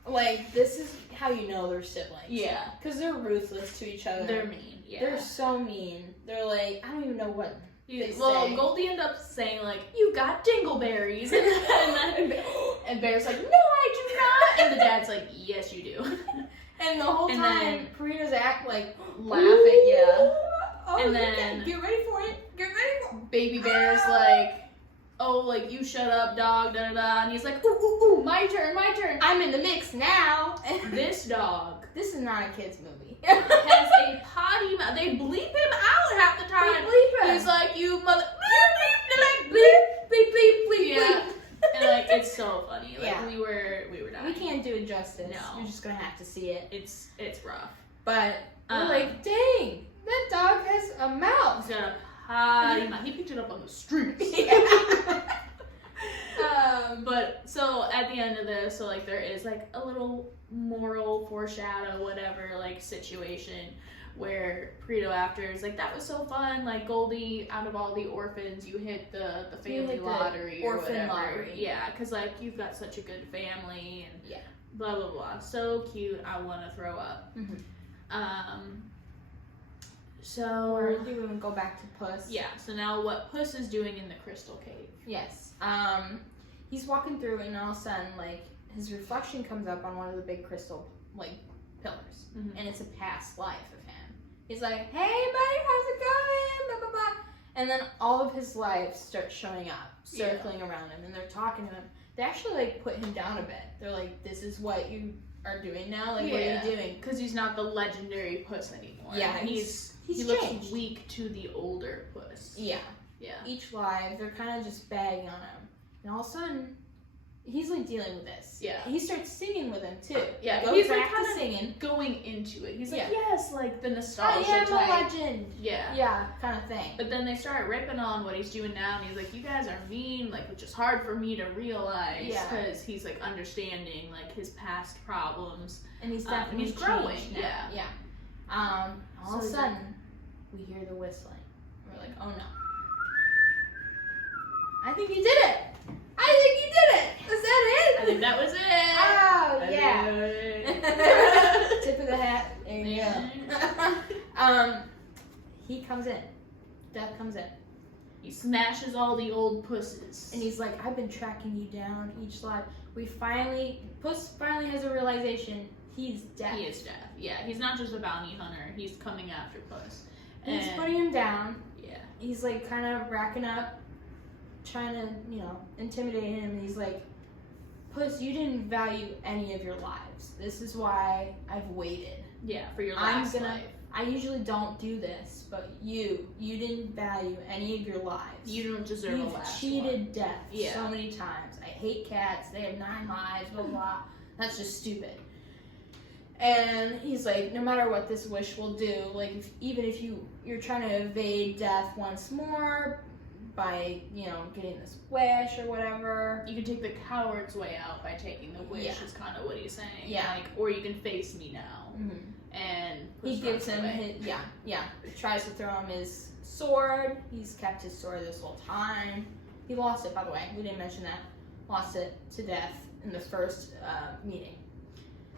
Like, this is how you know they're siblings. Yeah. Because they're ruthless to each other. They're mean, yeah. They're so mean. They're like, I don't even know what they say. Goldie ends up saying like, you got dingleberries. and Bear's like, no, I do not. And the dad's like, yes, you do. And the whole And time, then- Purita's laughing, Oh, and then- then get ready for it. Get ready for it. Baby Bear's like, oh, like, you shut up, dog, da da da. And he's like, ooh, ooh, ooh, my turn, my turn. I'm in the mix now. This dog This is not a kid's movie. has a potty mouth. They bleep him out half the time. bleep him. He's like, you mother. Bleep, bleep, bleep, bleep, Yeah. bleep. And like, it's so funny. Like, Yeah. we were dying. We can't do it justice. No. You're just gonna have to see it. It's rough. But we're like, dang, that dog has a mouth. He's got a potty mouth. He picked it up on the streets. But so at the end of this, so like there is like a little moral foreshadow, whatever, like situation where Perito after is like, that was so fun, like Goldie, out of all the orphans, you hit the family hit the lottery or orphan whatever. lottery. Yeah, because like you've got such a good family and Yeah. blah blah blah. So cute, I want to throw up. So Or do we go back to Puss? yeah, so now what Puss is doing in the crystal cave. Yes. He's walking through, and all of a sudden, like, his reflection comes up on one of the big crystal, like, pillars. Mhm. And it's a past life of him. He's like, hey, buddy, how's it going? Blah, blah, blah. And then all of his lives start showing up, circling around him, and they're talking to him. They actually, like, put him down a bit. They're like, this is what you are doing now? Like, what are you doing? Because he's not the legendary Puss anymore. Yeah, he he's looks changed. weak to the older Puss. Yeah. Yeah. Each live, they're kind of just bagging on him. And all of a sudden, he's like dealing with this. Yeah. He starts singing with him too. Yeah, Goes he's like back to kind of singing. going into it. He's like, Yeah. yes, like the I nostalgia am a type. legend. Yeah. Yeah, kind of thing. But then they start ripping on what he's doing now, and he's like, you guys are mean, like, which is hard for me to realize. Yeah. Because he's, like, understanding, like, his past problems. And he's and definitely he's growing, changed now. yeah. All of a So sudden, we hear the whistling. We're like, oh no. I think he did it. I think he did it. Was that it? I think that was it. Oh, I yeah. think that was it. Tip of the hat. There you go. He comes in. Death comes in. He smashes all the old pusses. And he's like, I've been tracking you down each life. Puss finally has a realization. He's death. He is death. Yeah, he's not just a bounty hunter. He's coming after Puss. And he's And- putting him down. Yeah. He's like kind of racking up, trying to, intimidate him. And he's like, Puss, you didn't value any of your lives. This is why I've waited. Yeah, for your I'm last gonna- life. I usually don't do this, but you didn't value any of your lives. You don't deserve a You've last cheated one. death Yeah. so many times. I hate cats. They have 9 lives. Blah blah. Blah. That's just stupid. And he's like, no matter what this wish will do, like even if you're trying to evade death once more by getting this wish or whatever. You can take the coward's way out by taking the wish. Yeah. Is kind of what he's saying. Yeah. Like, or you can face me now. Mm-hmm. And He Puss gives runs him away. his He tries to throw him his sword. He's kept his sword this whole time. He lost it, by the way. We didn't mention that. Lost it to death in the first meeting.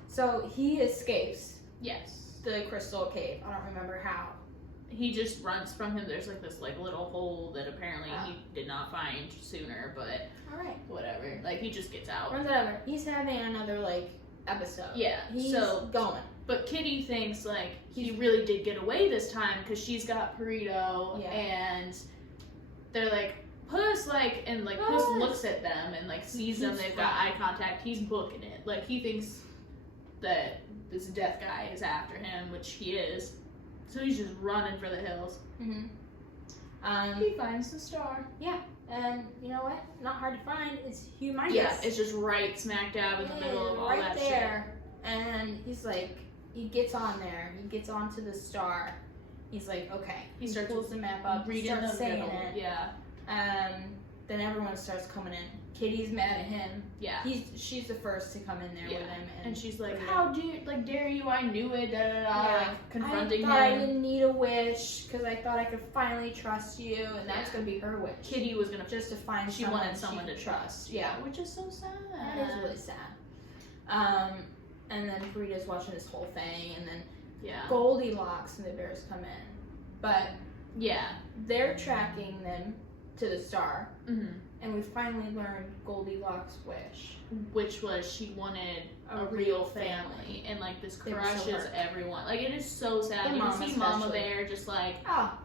So he escapes Yes. the crystal cave. I don't remember how. He just runs from him. There's like this like little hole that apparently Oh. he did not find sooner, but All right. whatever. Like he just gets out. Runs it over. He's having another episode. Yeah. He's So, going. but Kitty thinks like he really did get away this time because she's got Perito, Yeah. and they're like, Puss, like, and like Puss Puss. looks at them and like sees them. He's They've got fine. eye contact. He's booking it. Like he thinks that this death guy is after him, which he is. So he's just running for the hills. Mm-hmm. He finds the star. And you know what? Not hard to find. It's humongous. Yeah, it's just right smack dab in the middle of all right that there. And he's like, he gets on there. He gets onto the star. He's like, okay. He starts pulls the map up. shit. Reading starts the saying riddle. it. Yeah. Then everyone starts coming in. Kitty's mad at him. Yeah. She's the first to come in there with him. And she's like, Yeah. how dare you, I knew it, da da da, Yeah. like confronting I thought I him. didn't need a wish because I thought I could finally trust you, and that's Yeah. gonna be her wish. Kitty was gonna, Just to find she wanted someone to trust. Yeah. Which is so sad. That is really sad. And then Rita's watching this whole thing, and then Yeah. Goldilocks and the bears come in. But Yeah. they're tracking them to the star. Mm-hmm. And we finally learned Goldilocks' wish. Which was she wanted a real family. And, like, this crushes everyone. Like, it is so sad. You can see Mama Bear just, like,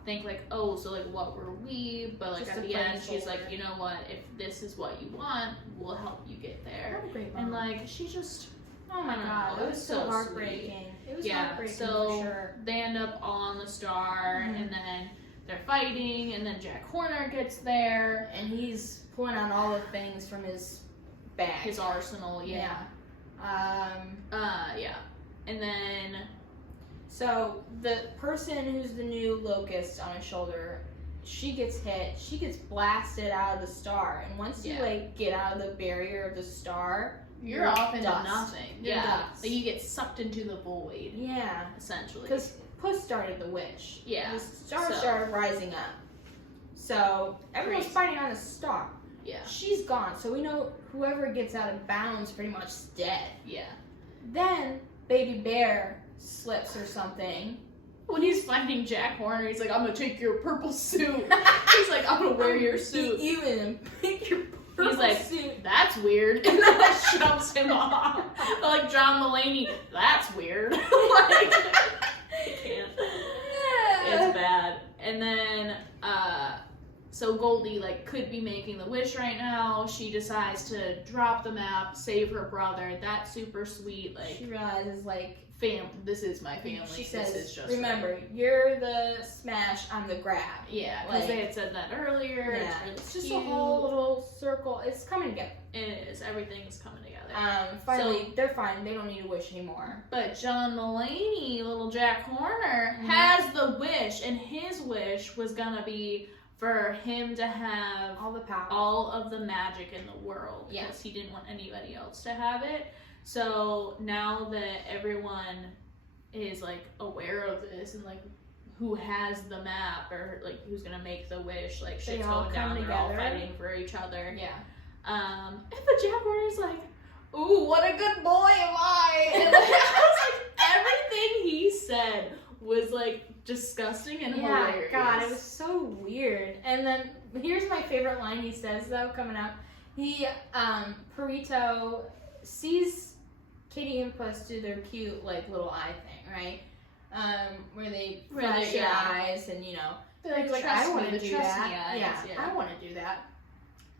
think, like, oh, so, like, what were we? But, like, at the end, she's like, you know what? If this is what you want, we'll help you get there. What a great mom. And, like, she just... Oh my god, it was so heartbreaking. It was heartbreaking so for sure. They end up on the star, and then they're fighting, and then Jack Horner gets there. And he's pulling out all the things from his bag. His arsenal, yeah. And then... So, the person who's the new locust on his shoulder, she gets hit, she gets blasted out of the star. And once you, like, get out of the barrier of the star... You're off into nothing. You're dust. Like, you get sucked into the void. Yeah. Essentially. Because Puss started the wish. Yeah. The star started rising up. So, everyone's fighting on the star. Yeah. She's gone. So, we know whoever gets out of bounds pretty much is dead. Yeah. Then, Baby Bear slips or something. When he's fighting Jack Horner, he's like, I'm gonna take your purple suit. He's like, I'm gonna wear your suit. You and pick your He's like, that's weird. And then like shoves him off. Like John Mulaney, that's weird. Like, I can't. It's bad. And then, so Goldie, like, could be making the wish right now. She decides to drop the map, save her brother. That's super sweet. Like, she realizes, like, this is my family. She says, this is just remember, you're the smash, I'm the grab. Yeah, because they had said that earlier. Yeah, it's just a whole little circle. It's coming together. It is. Everything's coming together. Finally, they're fine. They don't need a wish anymore. But John Mulaney, little Jack Horner, has the wish, and his wish was gonna be for him to have all the power, all of the magic in the world. Because he didn't want anybody else to have it. So now that everyone is like aware of this and like who has the map or like who's gonna make the wish, like shit's going down, they're all fighting for each other. Yeah. But Jack Horner's like, ooh, what a good boy am I! And like, everything he said was like disgusting and hilarious. God, it was so weird. And then here's my favorite line he says though coming up. He Perito sees Kitty and Puss do their cute, like, little eye thing, right? Where they flash their eyes and, you know, they're like, I want to do that. Yeah, I want to do that.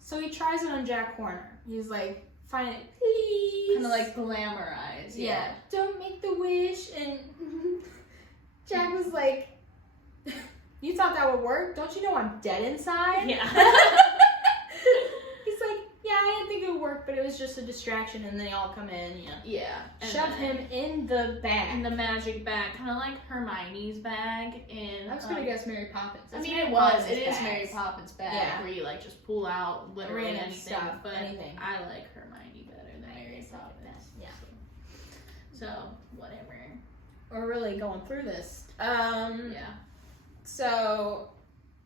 So he tries it on Jack Horner. He's like, fine it, please. Kind of like glamorize. Yeah. Don't make the wish. And Jack was like, you thought that would work? Don't you know I'm dead inside? Yeah. He's like, yeah, I didn't think it would work, but it was just a distraction, and they all come in, shove him in the bag. In the magic bag, kind of like Hermione's bag. I was gonna guess Mary Poppins. I mean, it is Mary Poppins' bag, where you like just pull out literally Random anything. stuff, but anything. I like Hermione better than Mary Poppins. Yeah. So whatever. We're really going through this. So,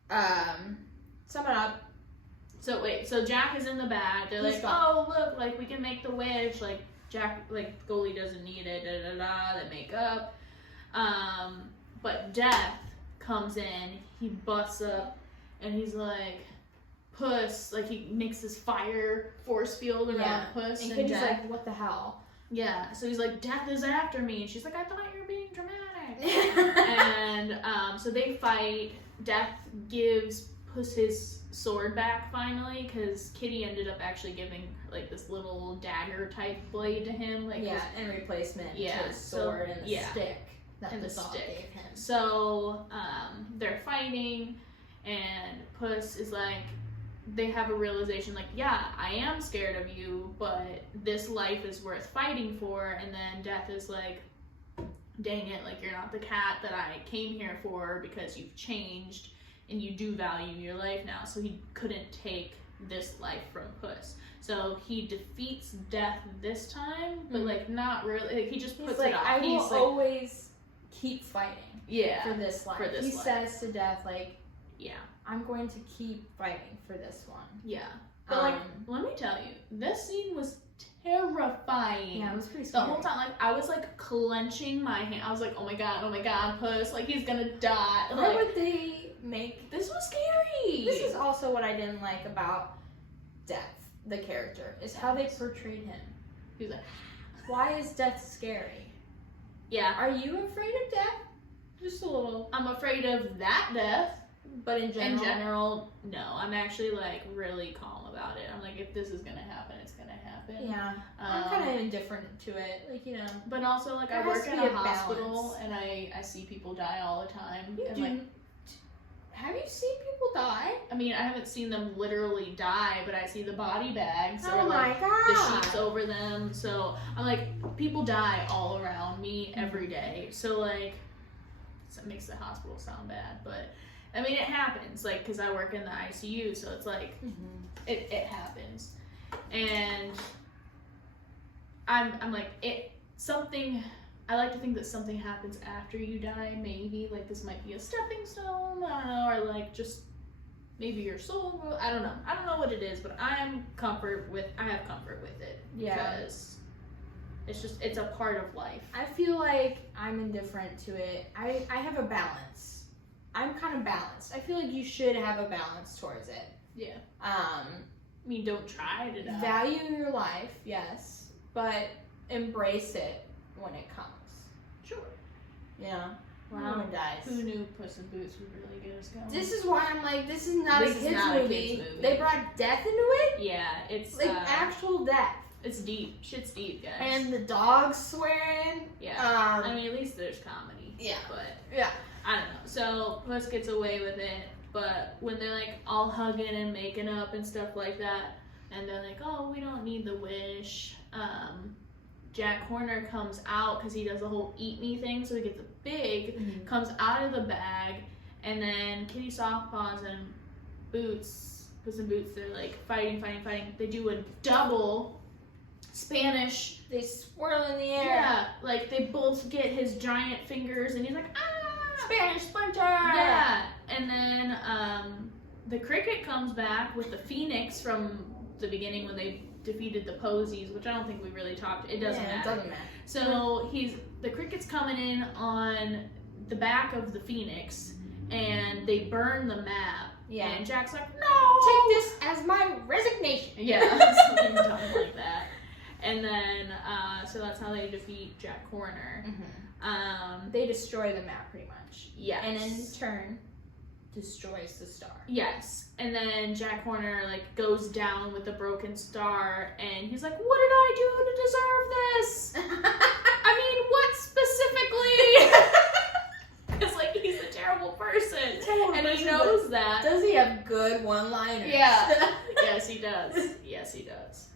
sum it up. So wait, so Jack is in the bag. They're like, oh look, like we can make the wish. Like Jack, like Goldie doesn't need it. Da da da. They make up. But Death comes in. He busts up, and he's like, Puss. Like he makes this fire force field around Puss. And Kitty's like, what the hell? Yeah. So he's like, Death is after me. And she's like, I thought you were being dramatic. And so they fight. Death gives Puss his sword back finally, because Kitty ended up actually giving like this little dagger type blade to him, like in replacement to his sword and the stick that the dog gave him. So they're fighting, and Puss is like, they have a realization like, yeah, I am scared of you, but this life is worth fighting for. And then Death is like, dang it, like you're not the cat that I came here for, because you've changed and you do value your life now. So he couldn't take this life from Puss. So he defeats Death this time, but like not really. Like he just puts it off. I will always keep fighting. Yeah. For this life. He says to Death, like, I'm going to keep fighting for this one. Yeah. But like, let me tell you, this scene was terrifying. Yeah, it was pretty scary. The whole time, like, I was like clenching my hand. I was like, oh my god, Puss, like he's gonna die. Where Like, would they make. This was scary. This is also what I didn't like about Death, the character, is how they portrayed him. He was like, why is Death scary? yeah. Are you afraid of Death? Just a little. I'm afraid of that death. But in general, no. I'm actually like really calm about it. I'm like, if this is gonna happen, it's gonna happen. yeah, I'm kind of indifferent to it. Like, you know. But also, like, I There work has in to a be a hospital, and I see people die all the time. You and do. like, Have you seen people die? I mean, I haven't seen them literally die, but I see the body bags Oh or my like god. the sheets over them. So I'm like, people die all around me every day. So like, it makes the hospital sound bad, but I mean, it happens. Like, because I work in the ICU, so it's like, it happens. And I'm like, I like to think that something happens after you die, maybe. Like, this might be a stepping stone, I don't know, or like, just maybe your soul, I don't know. I don't know what it is, but I have comfort with it. Yeah. Because it's a part of life. I feel like I'm indifferent to it. I have a balance. I'm kind of balanced. I feel like you should have a balance towards it. Yeah. I mean, don't try to die. Value your life, yes, but embrace it when it comes. Sure. Yeah. When Alan dies. Who knew Puss in Boots would really get us going? This is why I'm like, this is not This a is kids not a movie. kids movie. They brought death into it? Yeah, it's Like actual death. it's deep. Shit's deep, guys. And the dogs swearing. yeah. Um, I mean, at least there's comedy. Yeah. But yeah. I don't know. So Puss gets away with it, but when they're like all hugging and making up and stuff like that, and they're like, "Oh, we don't need the wish." Jack Horner comes out because he does the whole eat me thing, so he gets a big, comes out of the bag, and then Kitty Softpaws and Boots, Puss in Boots, they're like fighting. They do a double Spanish. They swirl in the air. Yeah, like they both get his giant fingers, and he's like, ah! Spanish splinter. Yeah, and then the cricket comes back with the phoenix from the beginning when they defeated the posies, which I don't think we really talked. It doesn't matter. It doesn't matter. So the cricket's coming in on the back of the phoenix, and they burn the map. Yeah. And Jack's like, no, Take this as my resignation. yeah, something dumb like that. And then so that's how they defeat Jack Horner. They destroy the map pretty much. Yes. And in turn, destroys the star. Yes. And then Jack Horner like goes down with the broken star, and he's like, what did I do to deserve this? I mean, what specifically? Because like he's a terrible person. And he knows that. Does he have good one-liners? Yeah. Yes, he does. Yes, he does.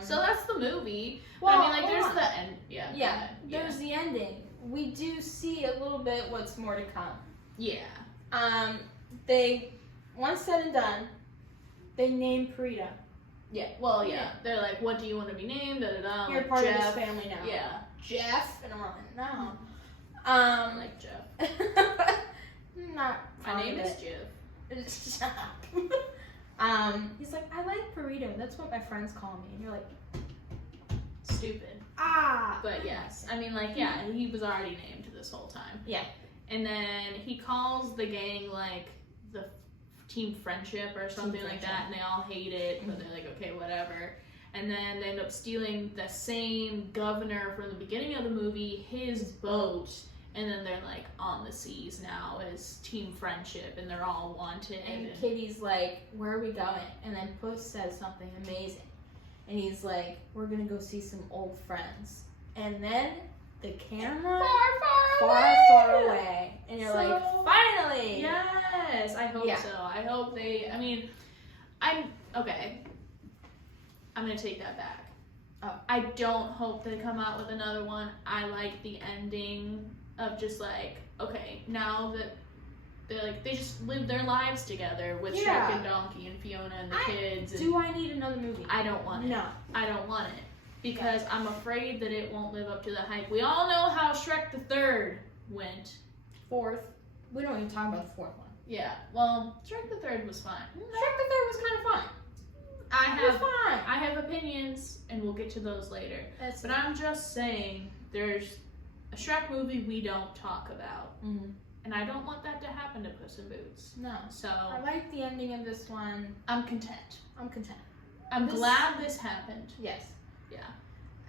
So So that's the movie. well, But I mean, like, hold there's on. the end. Yeah. go Yeah, ahead. there's the ending. We do see a little bit what's more to come. Yeah. They, once said and done, they named Perita. Yeah. Well, yeah. They're like, what do you want to be named? Da, da, da. You're like part Jeff. of this family now. Yeah. Jeff, and I'm like, no. I like Jeff. Not My fond name of is it. Jeff. Shut up. He's like, I like burrito. That's what my friends call me. And you're like, Stupid. ah. But yes. I mean, like, yeah, he was already named this whole time. Yeah. And then he calls the gang, like, the Team Friendship or something like that, and they all hate it, but they're like, okay, whatever. And then they end up stealing the same governor from the beginning of the movie, his boat, and then they're like on the seas now as Team Friendship, and they're all wanted. And Kitty's like, where are we going? And then Puss says something amazing. And he's like, we're going to go see some old friends. And then the camera far away. And you're like, finally! Yes, I hope so. I hope they, I mean, okay. I'm going to take that back. Oh. I don't hope they come out with another one. I like the ending of just like, okay, now that they're like, they just live their lives together with Shrek and Donkey and Fiona and the kids. Do I need another movie? I don't want it. No. I don't want it. Because I'm afraid that it won't live up to the hype. We all know how Shrek the Third went. Fourth. We don't even talk about the fourth one. Yeah, well, Shrek the Third was fine. Shrek the Third was kind of fun. I have opinions, and we'll get to those later. But I'm just saying, there's a Shrek movie we don't talk about. And I don't want that to happen to Puss in Boots. No. So I like the ending of this one. I'm content. I'm content. I'm glad this happened. Yes. Yeah.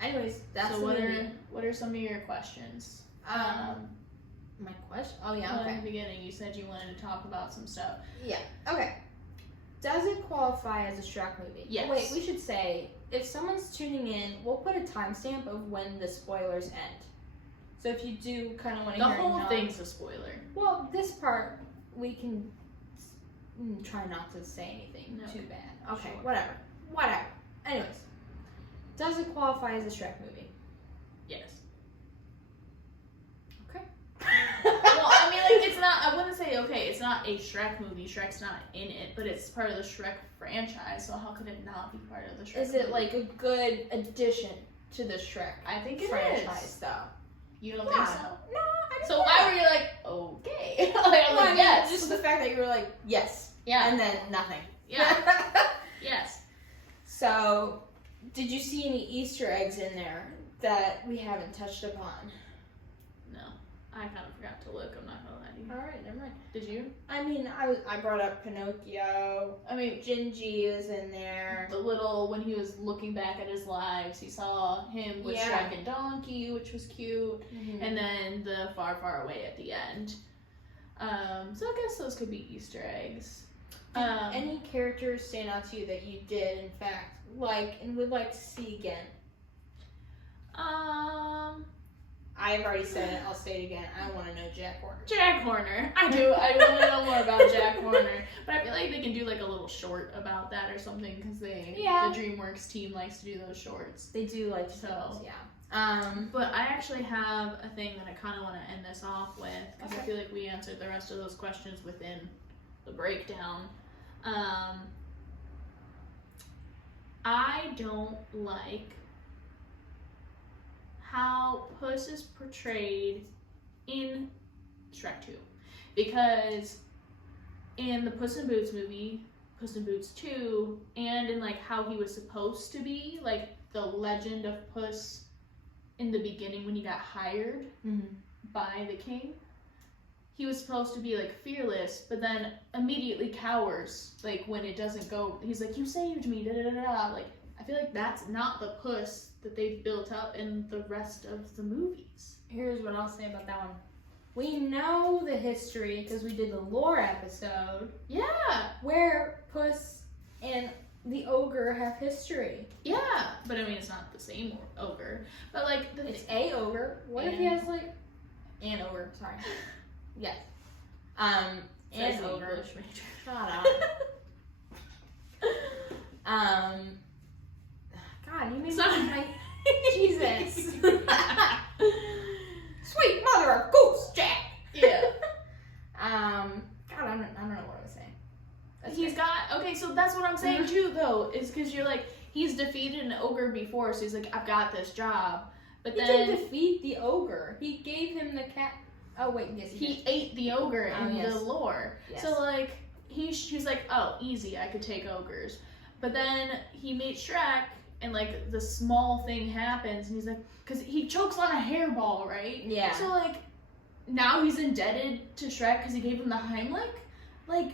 Anyways, that's so the movie. what are some of your questions? My question? Oh, yeah, Well, okay. in the beginning, you said you wanted to talk about some stuff. Yeah, okay. Does it qualify as a Shrek movie? Yes. Wait, we should say, if someone's tuning in, we'll put a timestamp of when the spoilers end. So if you do kind of want to The hear whole thing's a spoiler. Well, this part, we can try not to say anything too bad. Okay, Sure. whatever. Anyways, does it qualify as a Shrek movie? Yes. Okay. Well, I mean, like, it's not, I wouldn't say, okay, it's not a Shrek movie. Shrek's not in it, but it's part of the Shrek franchise, so how could it not be part of the Shrek Is it like a good addition to the Shrek I think it franchise, is. though? You don't think so? No, I mean, So why were you like, okay? Like, I'm like, yes. Just the fact that you were like, yes. Yeah. And then nothing. Yeah. Yes. So, did you see any Easter eggs in there that we haven't touched upon? No. I kind of forgot to look. I'm not going to lie to you. Alright, never mind. Did you? I mean, I brought up Pinocchio. I mean, Gingy is in there. the little, when he was looking back at his lives, he saw him with Yeah. Shrek and Donkey, which was cute. And then the far, far away at the end. So I guess those could be Easter eggs. Any characters stand out to you that you did, in fact, like and would like to see again? I've already said it. I'll say it again. I want to know Jack Horner. Jack Horner. I do. I want to know more about Jack Horner. But I feel like they can do like a little short about that or something because the DreamWorks team likes to do those shorts. They do like to So, those, yeah. But I actually have a thing that I kind of want to end this off with because I feel like we answered the rest of those questions within the breakdown. I don't like how Puss is portrayed in Shrek 2 because in the Puss in Boots movie, Puss in Boots 2, and in like how he was supposed to be, like the legend of Puss in the beginning when he got hired by the king, he was supposed to be like fearless, but then immediately cowers like when it doesn't go. He's like, "You saved me," da da da da. Like I feel like that's not the Puss that they've built up in the rest of the movies. Here's what I'll say about that one. We know the history because we did the lore episode. Yeah. Where Puss and the ogre have history. Yeah. But I mean, it's not the same ogre. But like, It's a ogre. What if he has like an ogre? Sorry. Yes. And ogre. English major. Shut up. God, you made me Sorry. Jesus. Sweet mother of goose, Jack. Yeah. God, I don't know what I was saying. He's got, okay, so that's what I'm saying too, though, is because you're like, he's defeated an ogre before, so he's like, I've got this job. But He then didn't defeat the ogre. He gave him the cat. Oh wait, yes, he ate the ogre in yes. the lore. Yes. So like, he's like, oh, easy, I could take ogres. But then he meets Shrek, and like the small thing happens, and he's like, because he chokes on a hairball, right? Yeah. So like, now he's indebted to Shrek because he gave him the Heimlich? Like,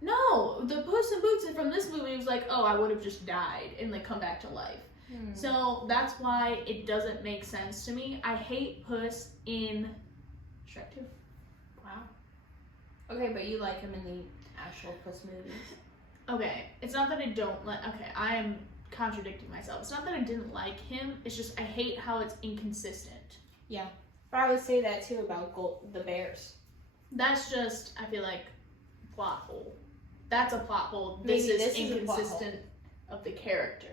no, the Puss in Boots from this movie was like, oh, I would have just died and like come back to life. So that's why it doesn't make sense to me. I hate Puss in Shrek 2. Wow. Okay, but you like him in the actual Puss movies. Okay, it's not that I don't like. Okay, I am contradicting myself. It's not that I didn't like him. It's just I hate how it's inconsistent. Yeah, but I would say that too about the bears. That's just, I feel like, plot hole. That's a plot hole. Maybe This this is is a plot inconsistent of the character.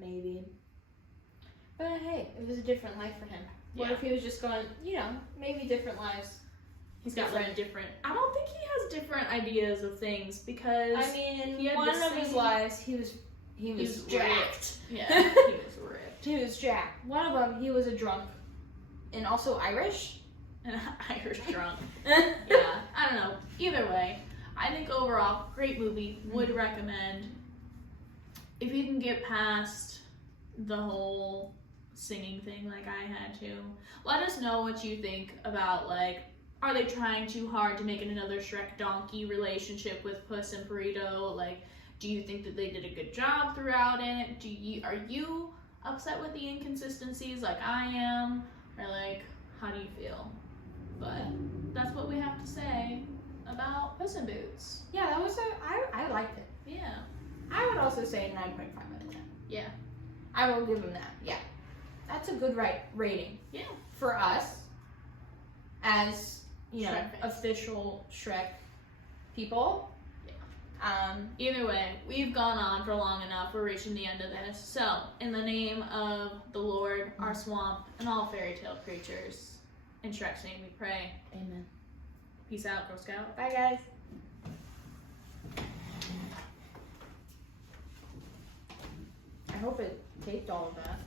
Maybe. But hey, it was a different life for him. What Yeah. if he was just going, maybe different lives? He's got like different. I don't think he has different ideas of things because I mean, he had one the of his same- lives, he was jacked. Yeah, he was ripped. He was jacked. One of them, he was a drunk, and also Irish. An Irish drunk. Yeah, I don't know. Either way, I think overall, great movie. Would recommend. If you can get past the whole singing thing like I had to, let us know what you think about like are they trying too hard to make it another Shrek donkey relationship with Puss and Burrito? Like, do you think that they did a good job throughout it? Are you upset with the inconsistencies like I am? Or like, how do you feel? But that's what we have to say about Puss in Boots. Yeah, that was I liked it. Yeah. I would also say 9.5 out of 10. Yeah. I will give them that. Yeah. That's a good rating. Yeah. For us, as, you know, Shrek fans. official Shrek people. Yeah. Either way, we've gone on for long enough. We're reaching the end of this. So, in the name of the Lord, our swamp, and all fairy tale creatures, in Shrek's name we pray. Amen. Peace out, Girl Scout. Bye, guys. I hope it taped all of that.